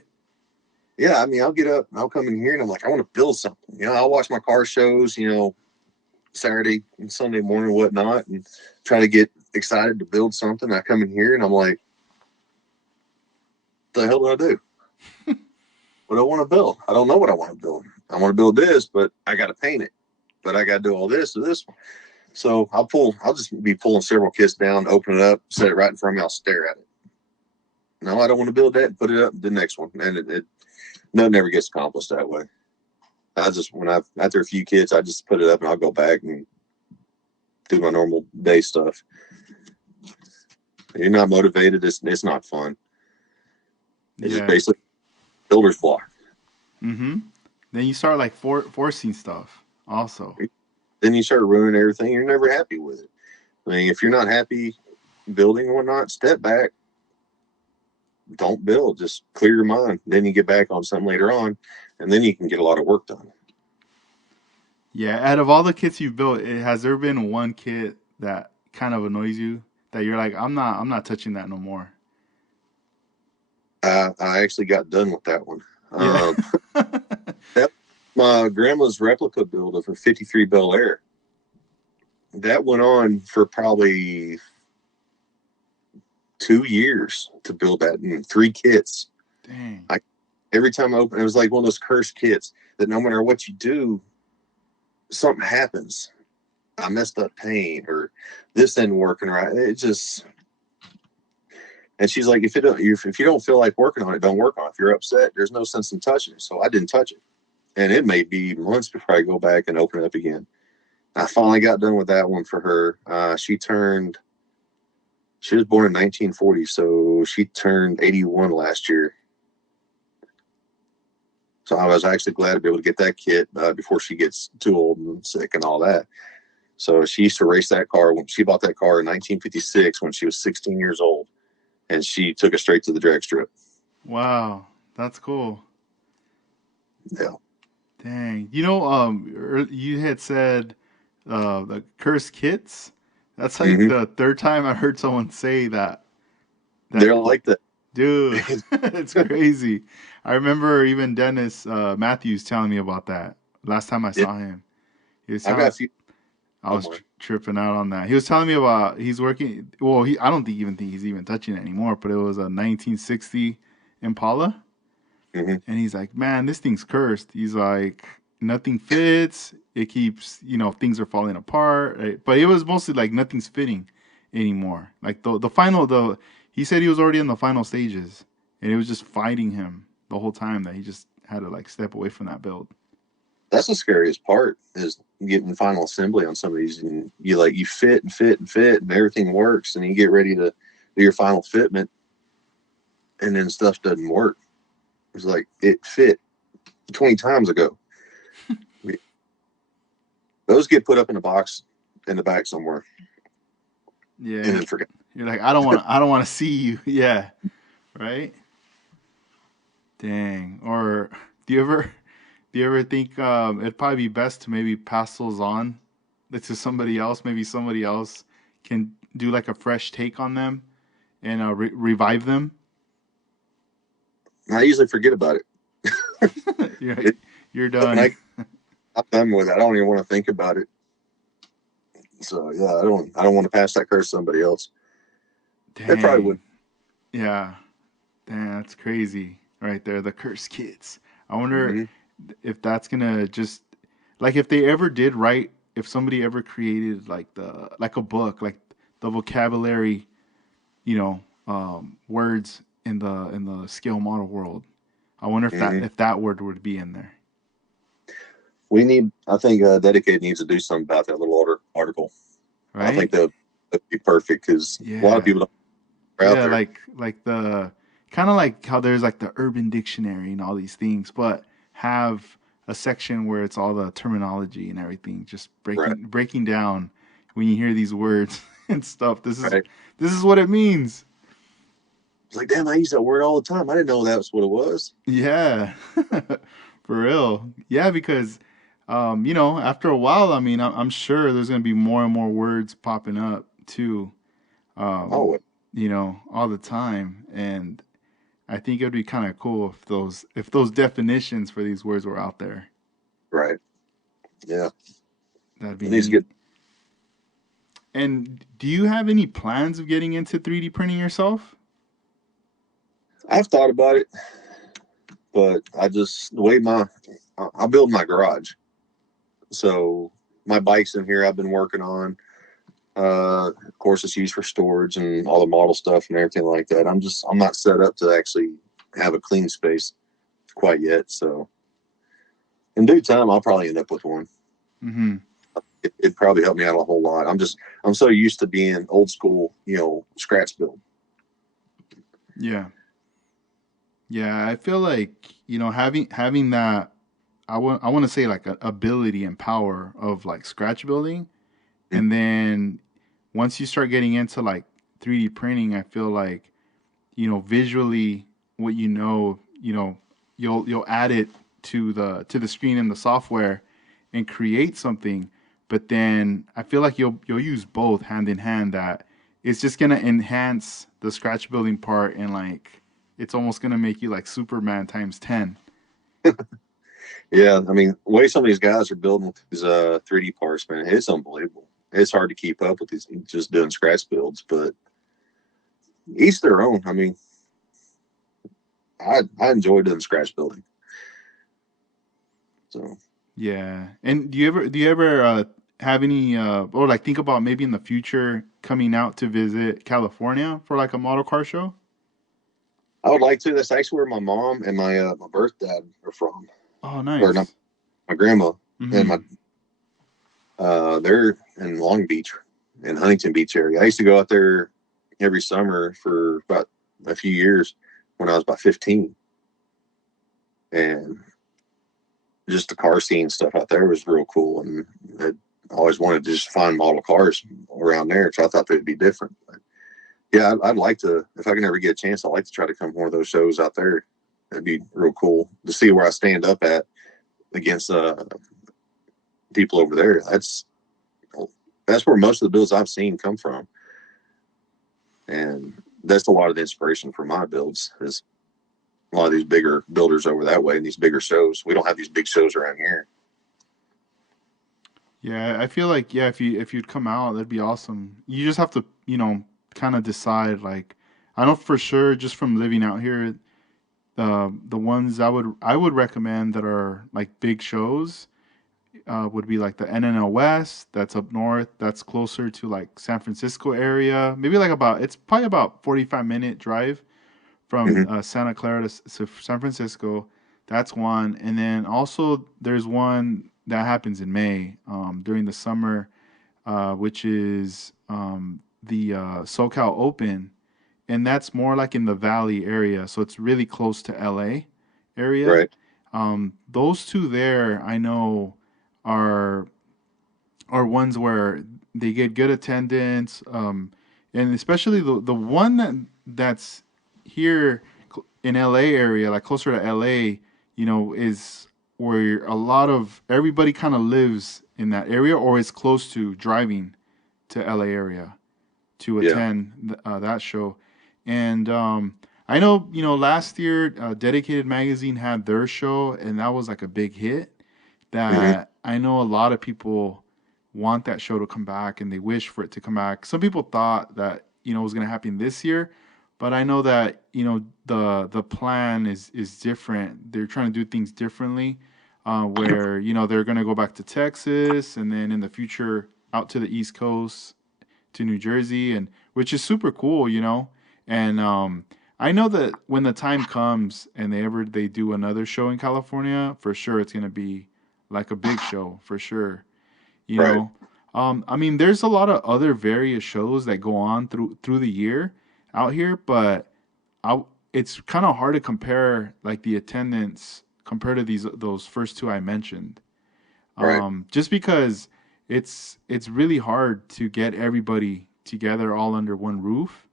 yeah, I mean, I'll get up and I'll come in here and I'm like, I want to build something. I'll watch my car shows, Saturday and Sunday morning, whatnot, and try to get excited to build something. I come in here and I'm like, what the hell do I do? What do I want to build? I don't know what I want to build. I want to build this, but I got to paint it. But I got to do all this to this one. So I'll just be pulling several kits down, open it up, set it right in front of me. I'll stare at it. No, I don't want to build that. Put it up, the next one. And no, never gets accomplished that way. After a few kits, I just put it up and I'll go back and do my normal day stuff. You're not motivated. It's not fun. It's just Yeah. basically builder's block. Mm-hmm. Then you start like forcing stuff. Also. Then you start ruining everything. You're never happy with it. I mean, if you're not happy building or whatnot, step back. Don't build. Just clear your mind. Then you get back on something later on, and then you can get a lot of work done. Yeah. Out of all the kits you've built, has there been one kit that kind of annoys you that you're like, I'm not touching that no more. I actually got done with that one. Yeah. That my grandma's replica build of her 53 Bel Air. That went on for probably 2 years to build that in 3 kits. Dang. I every time I opened, it was like one of those cursed kits that no matter what you do, something happens. I messed up paint or this isn't working right. It just and she's like, if you don't feel like working on it, don't work on it. If you're upset, there's no sense in touching it. So I didn't touch it. And it may be months before I go back and open it up again. I finally got done with that one for her. She was born in 1940, so she turned 81 last year. So I was actually glad to be able to get that kit before she gets too old and sick and all that. So she used to race that car. When she bought that car in 1956 when she was 16 years old, and she took it straight to the drag strip. Wow. That's cool. Yeah. Dang. You had said the cursed kits. That's like Mm-hmm. the third time I heard someone say that. That They're like that. dude, it's crazy. I remember even Dennis Matthews telling me about that last time I Yeah, saw him. He was I got telling a few I was somewhere. tripping out on that. He was telling me about he's working. Well, I don't think he's even touching it anymore. But it was a 1960 Impala, Mm-hmm. and he's like, man, this thing's cursed. He's like, nothing fits. It keeps, things are falling apart. Right? But it was mostly like nothing's fitting anymore. Like the final, he said he was already in the final stages, and it was just fighting him the whole time that he just had to like step away from that build. That's the scariest part is getting final assembly on some of these, and you fit and fit and fit, and everything works, and you get ready to do your final fitment, and then stuff doesn't work. It's like it fit 20 times ago. Those get put up in a box in the back somewhere, Yeah, and then forget. you're like, I don't want to see you. Yeah, right. Dang. Or do you ever do you ever think it'd probably be best to maybe pass those on to somebody else? Maybe somebody else can do like a fresh take on them and revive them. I usually forget about it. you're it you're when done. I'm done with it, I don't even want to think about it. So yeah, I don't want to pass that curse to somebody else. They probably would. Dang. Yeah. Damn, that's crazy right there. The cursed kids. I wonder Mm-hmm. if that's gonna just like if they ever did write, if somebody ever created like the like a book, like the vocabulary, words in the scale model world. I wonder Hmm. if that word would be in there, We need, I think, Dedicated needs to do something about that little article. I think right? that'd be perfect because a lot of Yeah. people don't are out Yeah, there. like the kind of like how there's like the urban dictionary and all these things, but have a section where it's all the terminology and everything, just Right. breaking down when you hear these words and stuff. Right. This is what it means. It's like, damn, I use that word all the time. I didn't know that was what it was. Yeah. For real. Yeah, because after a while, I mean, I'm sure there's going to be more and more words popping up too, um, Oh, all the time. And I think it would be kind of cool if those definitions for these words were out there. right. Yeah. That'd It be needs to neat. get, And do you have any plans of getting into 3D printing yourself? I've thought about it, but the way I build my garage. So my bike's in here I've been working on. Of course, it's used for storage and all the model stuff and everything like that. I'm not set up to actually have a clean space quite yet. So in due time, I'll probably end up with one. Mm-hmm. It'd probably help me out a whole lot. I'm so used to being old school, scratch build. Yeah. Yeah, I feel like, having that I want to say like a ability and power of like scratch building, and then once you start getting into like 3D printing, I feel like visually what you'll add it to the screen in the software and create something. But then I feel like you'll use both hand in hand. That it's just gonna enhance the scratch building part, and like it's almost gonna make you like Superman times 10. Yeah, I mean, the way some of these guys are building these 3D parts, man, it's unbelievable. It's hard to keep up with these just doing scratch builds, but each their own. I mean, I enjoy doing scratch building. So Yeah. And do you ever have any or like think about maybe in the future coming out to visit California for like a model car show? I would like to. That's actually where my mom and my birth dad are from, Oh, or not nice. my grandma and my Mm-hmm. they're in Long Beach, in Huntington Beach area. I used to go out there every summer for about a few years when I was about 15, and just the car scene stuff out there was real cool. And I always wanted to just find model cars around there, so I thought they'd be different. But yeah, I'd like to, if I can ever get a chance, I'd like to try to come to one of those shows out there. That'd be real cool to see where I stand up at against people over there. That's where most of the builds I've seen come from, and that's a lot of the inspiration for my builds. Is a lot of these bigger builders over that way and these bigger shows. We don't have these big shows around here. Yeah, I feel like yeah, if you'd come out, that'd be awesome. You just have to, kind of decide like I know for sure just from living out here, the ones I would recommend that are like big shows would be like the NNL West. That's up north. That's closer to like San Francisco area. Maybe like it's probably about 45-minute drive from Mm-hmm. Santa Clara to San Francisco. That's one. And then also there's one that happens in May during the summer, which is the SoCal Open. And that's more like in the Valley area. So it's really close to LA area. Right. Those two there, I know, are ones where they get good attendance, and especially the one that's here in LA area, like closer to LA, is where a lot of everybody kind of lives in that area or is close to driving to LA area to Yeah. attend that show. And I know, last year, Dedicated Magazine had their show, and that was like a big hit. Mm-hmm. That I know a lot of people want that show to come back, and they wish for it to come back. Some people thought that it was going to happen this year, but I know that the plan is different. They're trying to do things differently. where they're going to go back to Texas and then in the future out to the East Coast to New Jersey, and which is super cool, And I know that when the time comes and they do another show in California, for sure it's going to be like a big show for sure. You Right. know, I mean, there's a lot of other various shows that go on through the year out here, but it's kind of hard to compare like the attendance compared to those first two I mentioned. Right. Just because it's really hard to get everybody together all under one roof.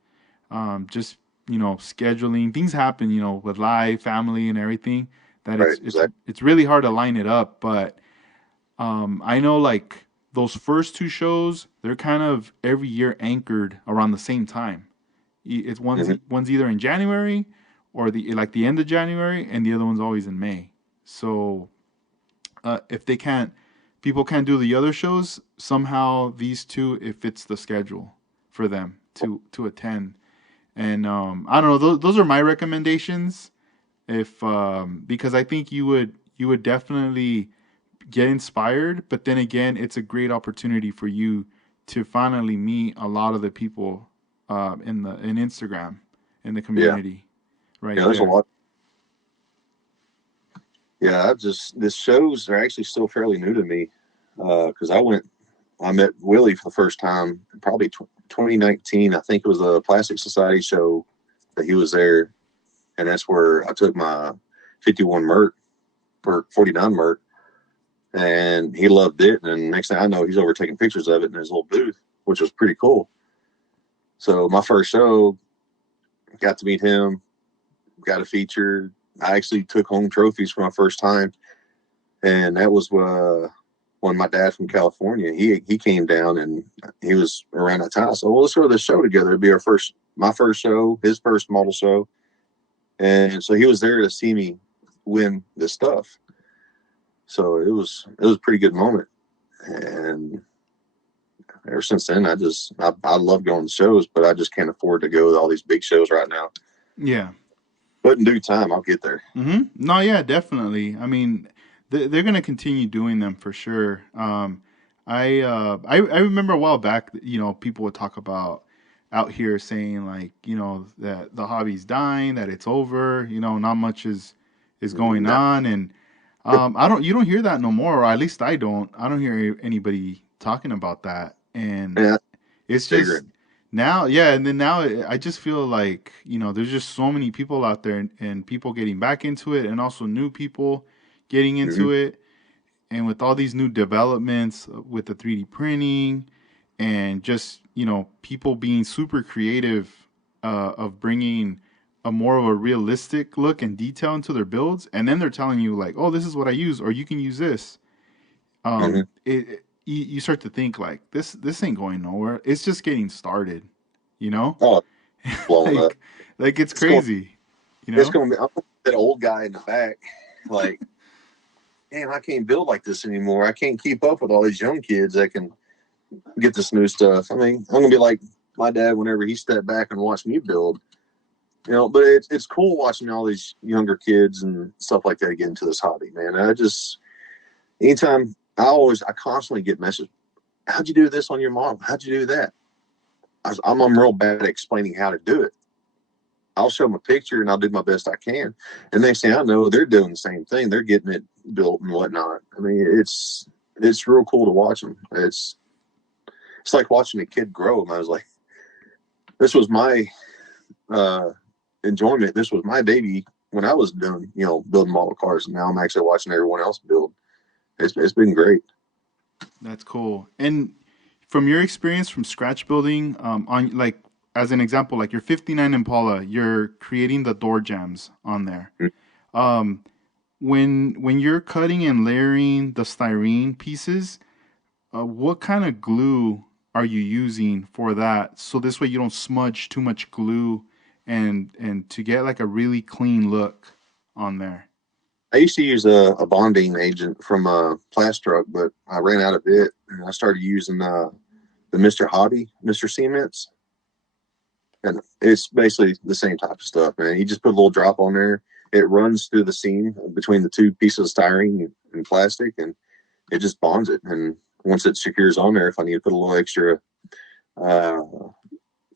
Just scheduling things happen, with life, family, and everything. That Right. it's Exactly. it's really hard to line it up, but I know like those first two shows, they're kind of every year anchored around the same time. It's Hmm. one's either in January or the end of January, and the other one's always in May. So if people can't do the other shows, somehow these two it fits the schedule for them to attend. And I don't know, those are my recommendations. If Because I think you would definitely get inspired, but then again, it's a great opportunity for you to finally meet a lot of the people in Instagram in the Yeah. community right Yeah. There's a there. lot. Yeah. This shows are actually still fairly new to me because I met Willie for the first time probably 2019. I think it was a Plastic Society show that he was there, and that's where I took my 51 Mert or 49 Mert, and he loved it. And next thing I know, he's over taking pictures of it in his little booth, which was pretty cool. So my first show, got to meet him, got a feature. I actually took home trophies for my first time, and that was when my dad from California he came down and he was around that time. So well, let's go to this show together. It'd be my first show, his first model show, and so he was there to see me win this stuff. So it was a pretty good moment, and ever since then I love going to shows, but I just can't afford to go to all these big shows right now. Yeah. But in due time, I'll get there. No, yeah, definitely. I mean, they're gonna continue doing them for sure. I remember a while back, people would talk about out here saying like, that the hobby's dying, that it's over, not much is going No, on, and you don't hear that no more, or at least I don't. I don't hear anybody talking about that, and yeah, it's just figuring. now, yeah, and then now I just feel like, there's just so many people out there, and people getting back into it, and also new people getting Mm-hmm. into it. And with all these new developments with the 3D printing and just, people being super creative of bringing a more of a realistic look and detail into their builds. And then they're telling you, like, oh, this is what I use, or you can use this. Mm-hmm. You start to think like this ain't going nowhere. It's just getting started, you know? Oh, blowing up. like like it's It's going. crazy, you It's know? going to be. I'm that old guy in the back. Like, damn, I can't build like this anymore. I can't keep up with all these young kids that can get this new stuff. I mean, I'm gonna be like my dad whenever he stepped back and watched me build. But it's cool watching all these younger kids and stuff like that get into this hobby, man. Anytime I constantly get messages. How'd you do this on your mom? How'd you do that? I'm real bad at explaining how to do it. I'll show them a picture and I'll do my best I can. And next thing I know, they're doing the same thing. They're getting it built and whatnot. I mean, it's real cool to watch them. It's like watching a kid grow. And I was like, this was my uh, enjoyment. This was my baby when I was doing, building model cars. And now I'm actually watching everyone else build. It's been great. That's cool. And from your experience from scratch building, on like as an example, like your 59 Impala, you're creating the door jambs on there. Um, when you're cutting and layering the styrene pieces, what kind of glue are you using for that? So this way you don't smudge too much glue, and to get like a really clean look on there. I used to use a bonding agent from Plastruck, but I ran out of it, and I started using the Mr. Hobby, Mr. Cements, and it's basically the same type of stuff, man. You just put a little drop on there. It runs through the seam between the two pieces of styrene and and plastic, and it just bonds it. And once it secures on there, if I need to put a little extra uh,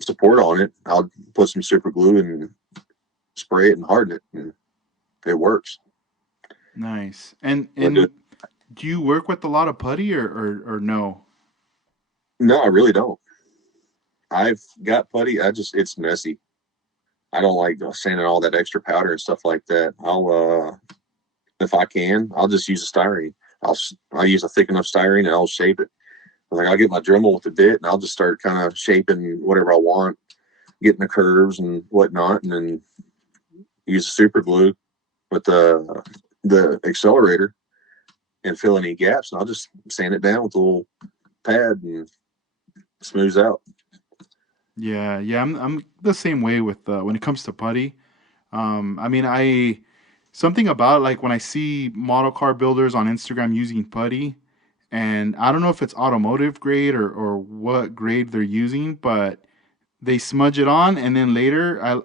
support on it, I'll put some super glue and spray it and harden it, and it works. Nice. And So I do it. do you work with a lot of putty or no? No, I really don't. I've got putty. It's messy. I don't like sanding all that extra powder and stuff like that. If I can, I'll just use a styrene. I'll use a thick enough styrene and I'll shape it. Like I'll get my Dremel with the bit and I'll just start kind of shaping whatever I want, getting the curves and whatnot, and then use the super glue with the accelerator and fill any gaps, and I'll just sand it down with a little pad and smooths out. Yeah, yeah, I'm the same way with when it comes to putty. I mean, I something about like when I see model car builders on Instagram using putty, and I don't know if it's automotive grade or what grade they're using, but they smudge it on, and then later,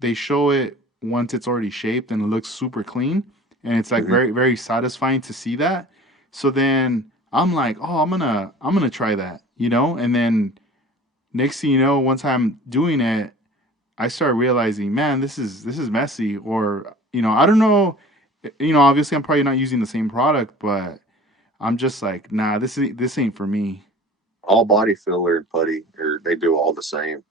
they show it once it's already shaped and it looks super clean, and it's like Mm-hmm. very very satisfying to see that. So then I'm like, oh, I'm gonna try that, and then next thing you know, once I'm doing it, I start realizing, man, this is messy, or I don't know, obviously I'm probably not using the same product, but I'm just like, nah, this ain't for me. All body filler and putty, they do all the same.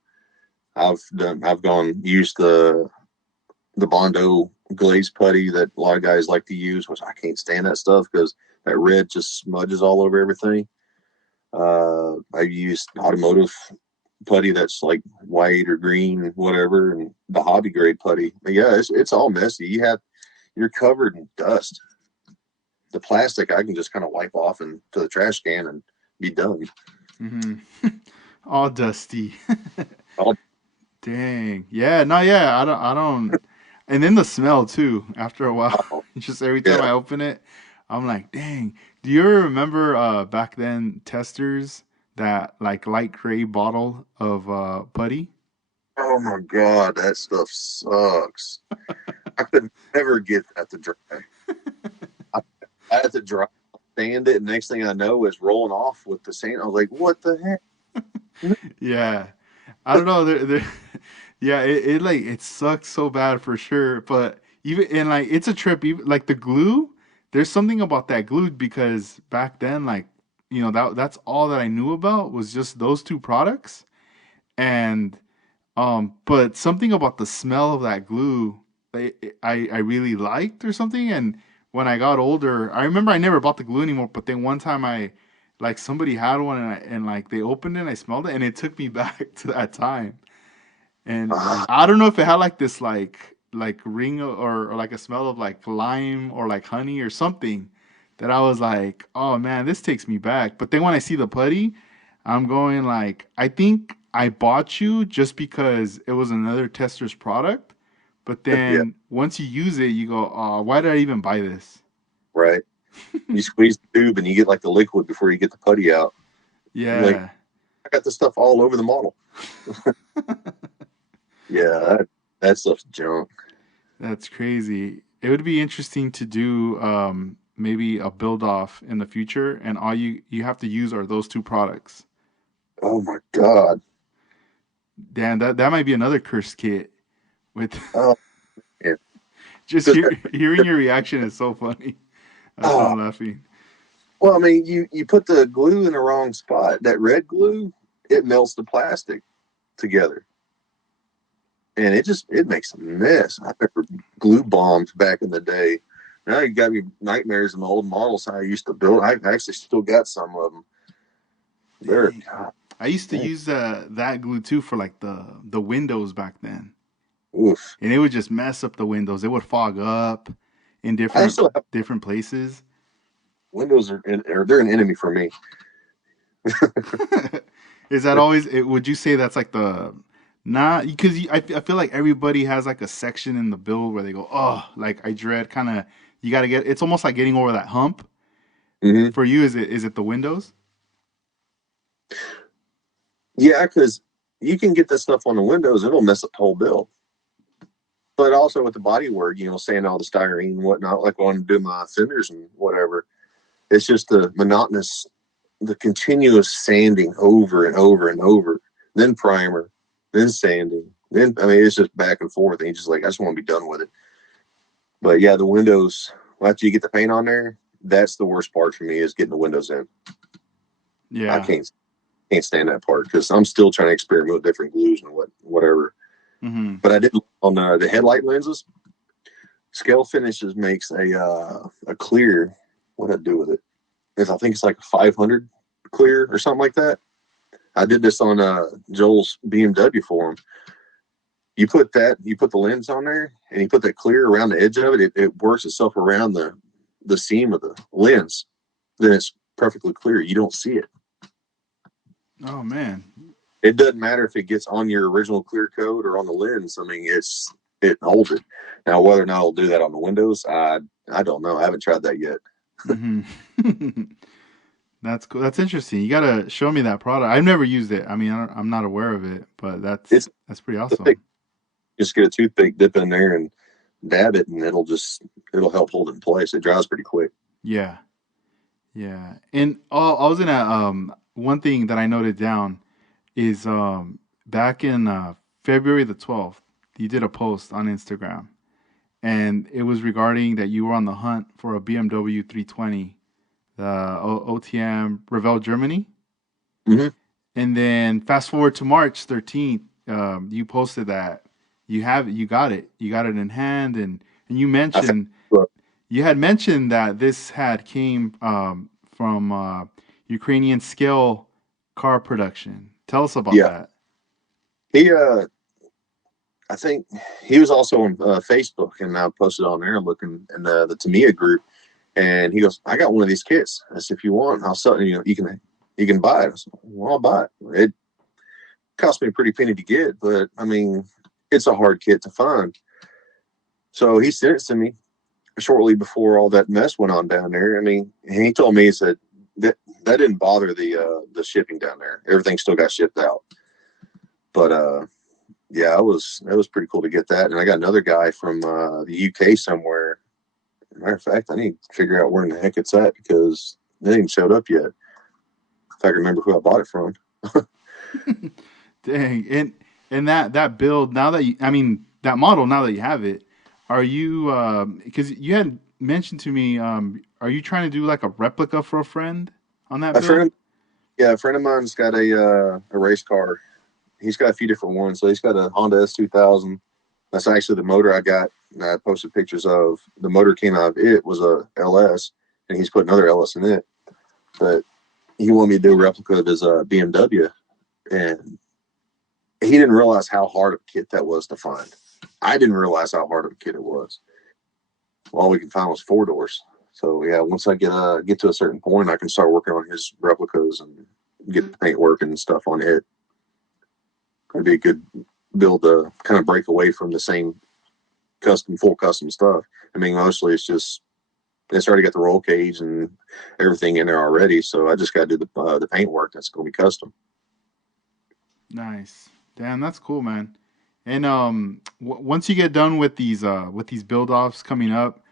I've gone used the Bondo glaze putty that a lot of guys like to use, which I can't stand that stuff because that red just smudges all over everything. I used automotive putty that's like white or green, whatever, and the hobby grade putty. But yeah, it's all messy. You're covered in dust. The plastic I can just kind of wipe off into the trash can and be done. Hmm. All dusty. I'll, Dang. Yeah, no, yeah, I don't. And then the smell too, after a while. I'll, Just every time yeah. I open it, I'm like, dang. Do you ever remember back then testers, that like light gray bottle of putty? Oh my god, that stuff sucks. I could never get that to dry. I, I had to dry sand it, and next thing I know, it's rolling off with the sand. I was like, "What the heck?" Yeah. I don't know. Yeah, it like it sucks so bad for sure. But even and like it's a trip. Even like the glue, there's something about that glue because back then, like that's all that I knew about was just those two products. And but something about the smell of that glue, I really liked or something. And when I got older, I remember I never bought the glue anymore. But then one time like somebody had one and like they opened it, and I smelled it, and it took me back to that time. And Ah, I don't know if it had like this like ring or like a smell of like lime or like honey or something that I was like, oh man, this takes me back. But then when I see the putty, I'm going like, I think I bought you just because it was another tester's product. But yeah, then once you use it, you go, oh, why did I even buy this? right. You squeeze the tube and you get like the liquid before you get the putty out. You're like, Yeah. I got this stuff all over the model. Yeah, that stuff's junk. That's crazy. It would be interesting to do maybe a build off in the future, and all you have to use are those two products. Oh my god. Dan, that might be another cursed kit. With Oh yeah. just 'Cause hearing your reaction is so funny. That's why oh, I'm laughing. well, I mean, you put the glue in the wrong spot. That red glue, it melts the plastic together, and it makes a mess. I remember glue bombs back in the day. Now you got me nightmares of my old models how I used to build. I actually still got some of them. They're Dang. God, I used to dang. use that glue too for like the windows back then, Oof. and it would just mess up the windows. It would fog up in I different still have different places. Windows they're an enemy for me. Is that always? Would you say that's like the not because I feel like everybody has like a section in the build where they go, oh, like I dread kind of. You got to get. It's almost like getting over that hump. Hmm. For you, is it the windows? Yeah, because you can get that stuff on the Windows, it'll mess up the whole build. But also with the body work, sanding all the styrene and whatnot, like when I do my fenders and whatever, it's just the monotonous, the continuous sanding over and over and over, then primer, then sanding, then it's just back and forth, and you just like, I just want to be done with it. But yeah, the windows, after you get the paint on there, that's the worst part for me, is getting the windows in. Yeah. I can't stand that part because I'm still trying to experiment with different glues and whatever. Mm-hmm. But I did on the headlight lenses. Scale Finishes makes a clear. What did I do with it? I think it's like a 500 clear or something like that. I did this on Joel's BMW for him. You put the lens on there, and you put that clear around the edge of it. It works itself around the seam of the lens. Then it's perfectly clear. You don't see it. Oh man. It doesn't matter if it gets on your original clear coat or on the lens. It holds it. Now, whether or not it'll do that on the windows, I don't know. I haven't tried that yet. Mm-hmm. That's cool. That's interesting. You gotta show me that product. I've never used it. I'm not aware of it, but that's pretty awesome. Just get a toothpick, dip in there, and dab it, and it'll help hold it in place. It dries pretty quick. Yeah, yeah. And I was gonna one thing that I noted down is back in February the 12th, you did a post on Instagram, and it was regarding that you were on the hunt for a BMW 320, the OTM Revell Germany. Mm-hmm. And then fast forward to March 13th, you posted that you got it in hand, and you mentioned you had mentioned that this had came from Ukrainian scale car production. Tell us about that. He I think he was also on Facebook, and I posted on there looking in the Tamiya group, and he goes, "I got one of these kits. I said, if you want, I'll sell it. You can buy it." I said, "Well, I'll buy it. It cost me a pretty penny to get, but it's a hard kit to find." So he sent it to me shortly before all that mess went on down there. He told me, he said that didn't bother the shipping down there. Everything still got shipped out. But yeah, it was pretty cool to get that. And I got another guy from the UK somewhere. Matter of fact, I need to figure out where in the heck it's at, because it ain't showed up yet. If I can remember who I bought it from. Dang. And that build, now that that model, now that you have it, are you because you had mentioned to me, are you trying to do like a replica for a friend on that build? A friend of mine's got a race car. He's got a few different ones. So he's got a Honda S2000. That's actually the motor I got. And I posted pictures of the motor came out of it was a LS, and he's put another LS in it. But he wanted me to do a replica of his BMW, and he didn't realize how hard of a kit that was to find. I didn't realize how hard of a kit it was. All we could find was 4 doors. So yeah, once I get to a certain point, I can start working on his replicas and get the paint work and stuff on it. It'd be a good build to kind of break away from the same full custom stuff. Mostly it's already got the roll cage and everything in there already. So I just got to do the paint work that's going to be custom. Nice. Damn, that's cool, man. And once you get done with these build offs coming up,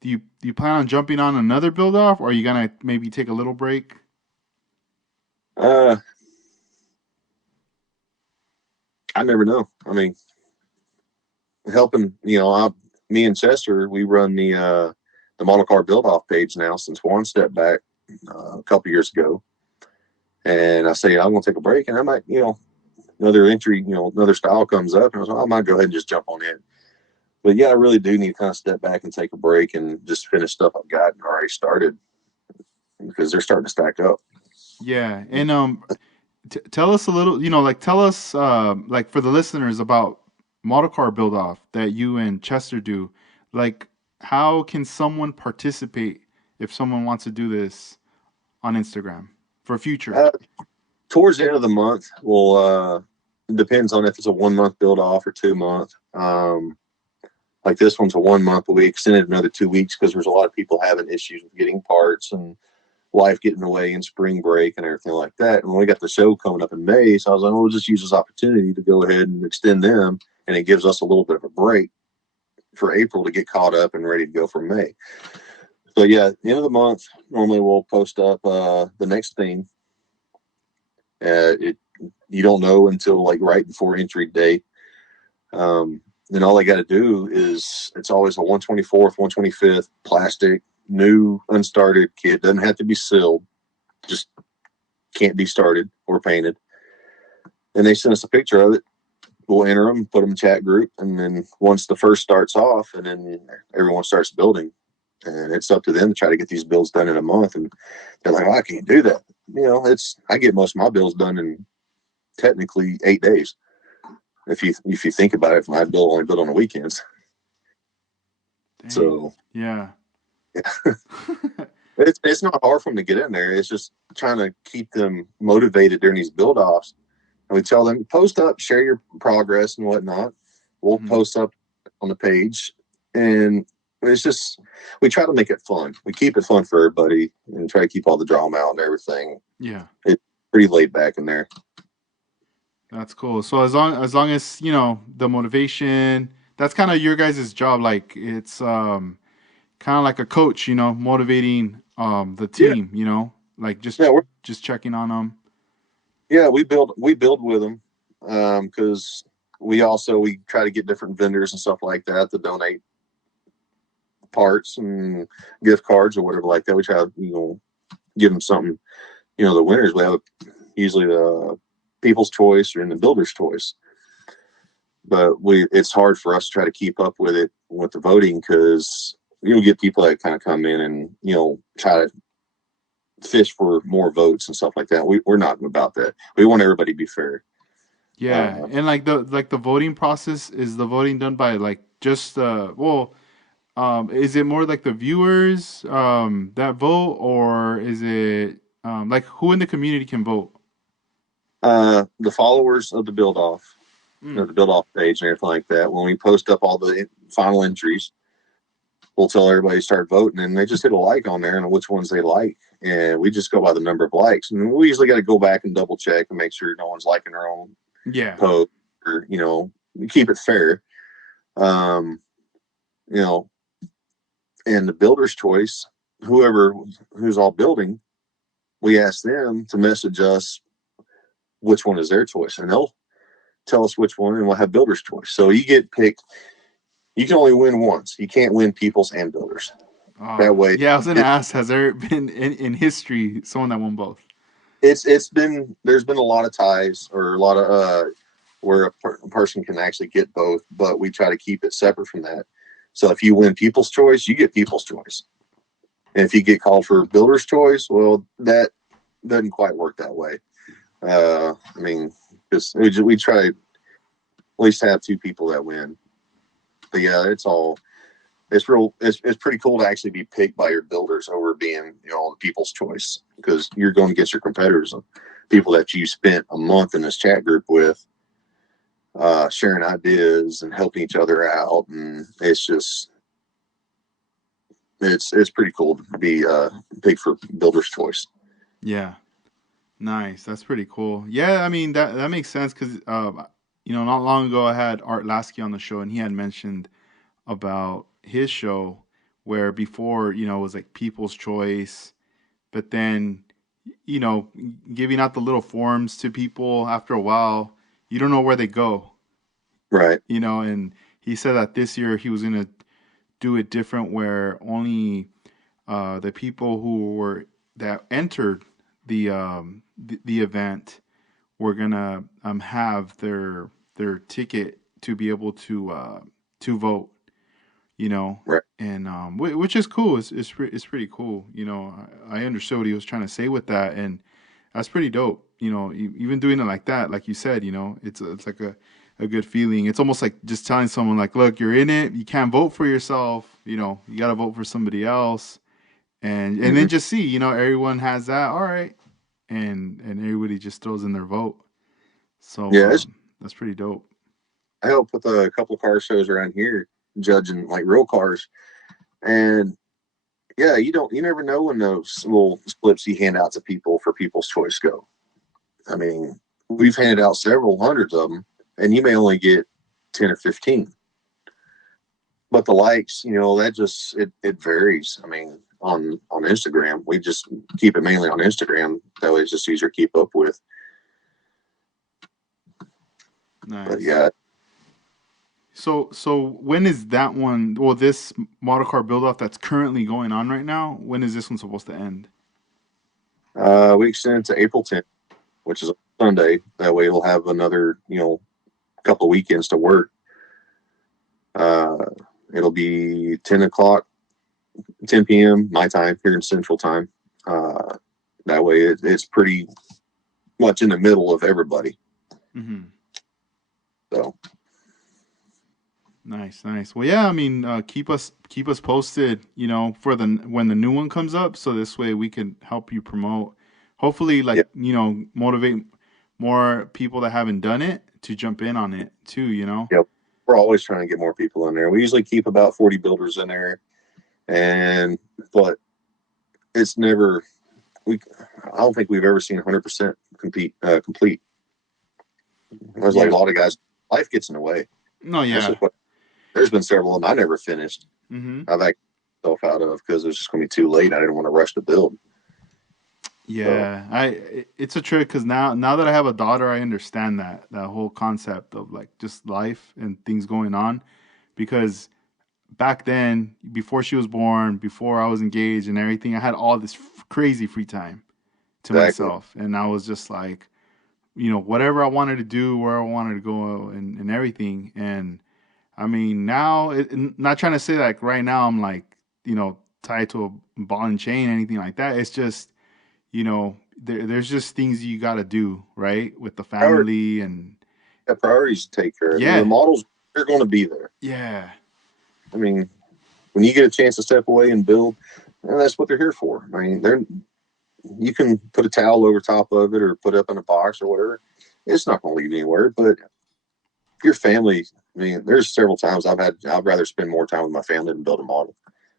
do you plan on jumping on another build off, or are you gonna maybe take a little break? I never know. Helping, me and Chester, we run the model car build off page now since Juan stepped back a couple years ago. And I say, I'm going to take a break, and I might, another entry, another style comes up, and I was like, I might go ahead and just jump on it. But yeah, I really do need to kind of step back and take a break and just finish stuff I've got and already started, because they're starting to stack up. Yeah. And tell us a little, tell us, like for the listeners, about model car build off that you and Chester do. Like, how can someone participate if someone wants to do this on Instagram for future? Towards the end of the month, depends on if it's a 1 month build off or 2 month. Like this one's a 1 month, but we extended another 2 weeks because there's a lot of people having issues with getting parts and life getting away and spring break and everything like that. And we got the show coming up in May, so I was like, we'll just use this opportunity to go ahead and extend them, and it gives us a little bit of a break. for April to get caught up and ready to go for May. So yeah, at the end of the month, normally we'll post up the next theme. It You don't know until like right before entry day. Then all they got to do is it's always a 124th, 125th plastic, new, unstarted kit. Doesn't have to be sealed, just can't be started or painted. And they send us a picture of it. We'll enter them, put them in chat group, and then once the first starts off, and then everyone starts building, and it's up to them to try to get these builds done in a month. And they're like, "Oh, I can't do that." I get most of my builds done in technically 8 days. If you think about it, I only build on the weekends. Dang. So yeah. It's not hard for them to get in there. It's just trying to keep them motivated during these build offs. And we tell them, post up, share your progress and whatnot. We'll post up on the page. And it's just, we try to make it fun. We keep it fun for everybody and try to keep all the drama out and everything. Yeah. It's pretty laid back in there. That's cool. So as long as, the motivation, that's kind of your guys' job. Like it's kind of like a coach, motivating the team, like just checking on them. Yeah, we build with them because we try to get different vendors and stuff like that to donate parts and gift cards or whatever like that. We try to give them something. The winners, we have usually the People's Choice or in the Builder's Choice, but it's hard for us to try to keep up with it with the voting because you'll get people that kind of come in and try to fish for more votes and stuff like that. We're not about that. We want everybody to be fair. Yeah, and like the voting process, is the voting done by like just is it more like the viewers that vote, or is it like who in the community can vote? The followers of the build off, the build off page and everything like that. When we post up all the final entries, we'll tell everybody to start voting, and they just hit a like on there and which ones they like, and we just go by the number of likes. And we usually got to go back and double check and make sure no one's liking their own post, or keep it fair. And the Builder's Choice, who's all building, we ask them to message us which one is their choice, and they'll tell us which one, and we'll have Builder's Choice. So you get picked. You can only win once. You can't win People's and Builders. That way. Yeah, I was going to ask, has there been in history someone that won both? There's been a lot of ties, or a lot of where a person can actually get both, but we try to keep it separate from that. So if you win People's Choice, you get People's Choice. And if you get called for Builder's Choice, well, that doesn't quite work that way. Because we try at least have two people that win. But yeah, it's pretty cool to actually be picked by your builders over being, the People's Choice, because you're going against your competitors, people that you spent a month in this chat group with, sharing ideas and helping each other out. And it's just, it's pretty cool to be picked for Builder's Choice. Yeah. Nice. That's pretty cool. Yeah, I mean that makes sense because not long ago I had Art Lasky on the show, and he had mentioned about his show where before it was like People's Choice, but then giving out the little forms to people, after a while you don't know where they go, right? And he said that this year he was gonna do it different, where only the people that entered the event were gonna have their ticket to be able to vote, right. And which is cool. It's pretty cool. I understood what he was trying to say with that, and that's pretty dope. Even doing it like that, like you said, it's like a good feeling. It's almost like just telling someone like, look, you're in it. You can't vote for yourself. You got to vote for somebody else, and then just see, everyone has that. All right. And everybody just throws in their vote. So yeah, that's pretty dope. I helped with a couple of car shows around here, judging like real cars, and yeah, you never know when those little slips you hand out to people for People's Choice go. I mean, we've handed out several hundreds of them, and you may only get 10 or 15. but the likes, that just it varies. I mean, on Instagram, we just keep it mainly on Instagram. That way, it's just easier to keep up with. But Nice. yeah, So when is that one? Well, this model car build off that's currently going on right now. When is this one supposed to end? we extend to April 10th, which is a Sunday. That way, we'll have another couple of weekends to work. Uh, it'll be 10 o'clock, 10 p.m. my time here in Central Time. That way, it's pretty much in the middle of everybody. Mm-hmm. So Nice, nice. Well, yeah. I mean, keep us posted. For the when the new one comes up, so this way we can help you promote. Hopefully, yeah, like motivate more people that haven't done it to jump in on it too. yeah, we're always trying to get more people in there. We usually keep about 40 builders in there, but it's never we. I don't think we've ever seen 100% complete. There's like a Yeah. lot of guys. Life gets in the way. No. That's Yeah. just what. There's been several of them I never finished. Mm-hmm. I've actually myself out of because it was just going to be too late. I didn't want to rush the build. So Yeah, it's a trick because now that I have a daughter, I understand that whole concept of like just life and things going on. Because back then, before she was born, before I was engaged and everything, I had all this crazy free time to exactly. myself, and I was just like, whatever I wanted to do, where I wanted to go, and everything. And I mean, now, not trying to say like right now I'm like tied to a ball and chain, anything like that. It's just there's just things you got to do, right? With the Priority, family and priorities to take care of. The yeah, models, they're going to be there. yeah, I mean, when you get a chance to step away and build, that's what they're here for. I mean, you can put a towel over top of it or put it up in a box or whatever. It's not going to leave anywhere. But your family, I mean, there's several times I'd rather spend more time with my family than build a model.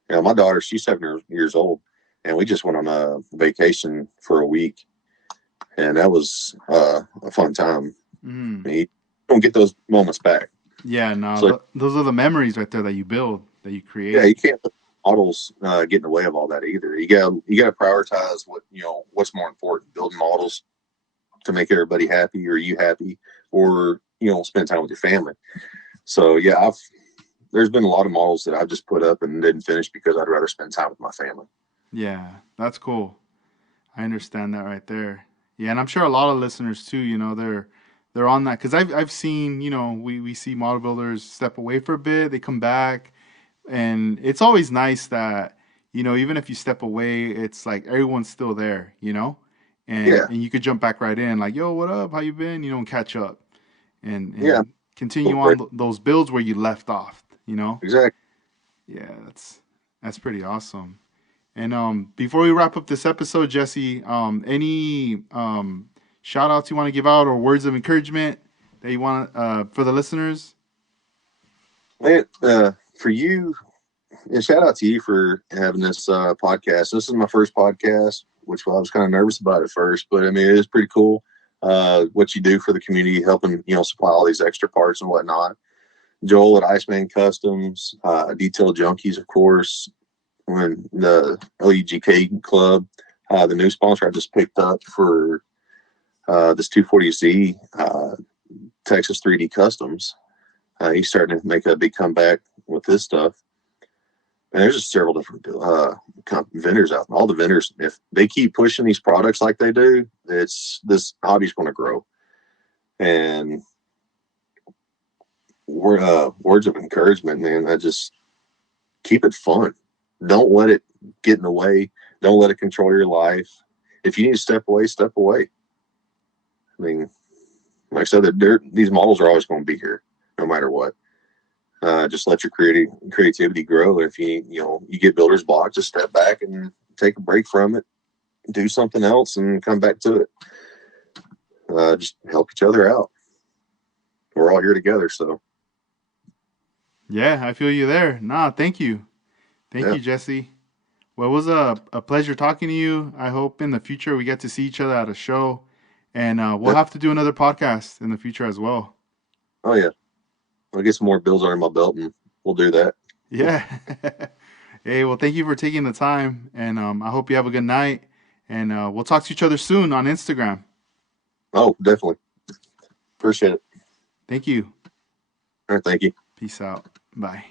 My daughter, she's 7 years old, and we just went on a vacation for a week, and that was a fun time. mm, I mean, you don't get those moments back. yeah. No, So those are the memories right there that you build, that you yeah, create. you can't let models get in the way of all that either. You got to prioritize what's more important: building models to make everybody happy, or you happy, or spend time with your family. So yeah, there's been a lot of models that I've just put up and didn't finish because I'd rather spend time with my family. Yeah, that's cool. I understand that right there. Yeah, and I'm sure a lot of listeners too. They're on that because I've seen we see model builders step away for a bit, they come back, and it's always nice that even if you step away, it's like everyone's still there, and Yeah, and you could jump back right in, like, yo, what up, how you been, and catch up and yeah, continue on those builds. Where you left off. exactly. Yeah, that's pretty awesome. And before we wrap up this episode, Jesse, any shout outs you want to give out or words of encouragement that you want for the listeners? Man, for you, and shout out to you for having this podcast. This is my first podcast, which I was kind of nervous about at first, but I mean, it is pretty cool. What you do for the community, helping supply all these extra parts and whatnot. Joel at Iceman Customs, Detail Junkies, of course, when the OUGK Club, the new sponsor I just picked up for this 240Z, Texas 3D Customs. He's starting to make a big comeback with this stuff. And there's just several different vendors out there. All the vendors, if they keep pushing these products like they do, this hobby's going to grow. And words of encouragement, man. I just keep it fun. Don't let it get in the way. Don't let it control your life. If you need to step away, step away. I mean, like I said, these models are always going to be here, no matter what. Just let your creativity grow. If you get builder's block, just step back and take a break from it, do something else, and come back to it. Just help each other out. We're all here together, so Yeah, I feel you there. Nah, thank you. Thank yeah, you, Jesse. Well, it was a pleasure talking to you. I hope in the future we get to see each other at a show. And we'll yeah. have to do another podcast in the future as well. Oh yeah. I'll get some more bills under my belt, and we'll do that. Yeah. Hey, well, thank you for taking the time, and I hope you have a good night. And we'll talk to each other soon on Instagram. Oh, definitely. Appreciate it. Thank you. All right, thank you. Peace out. Bye.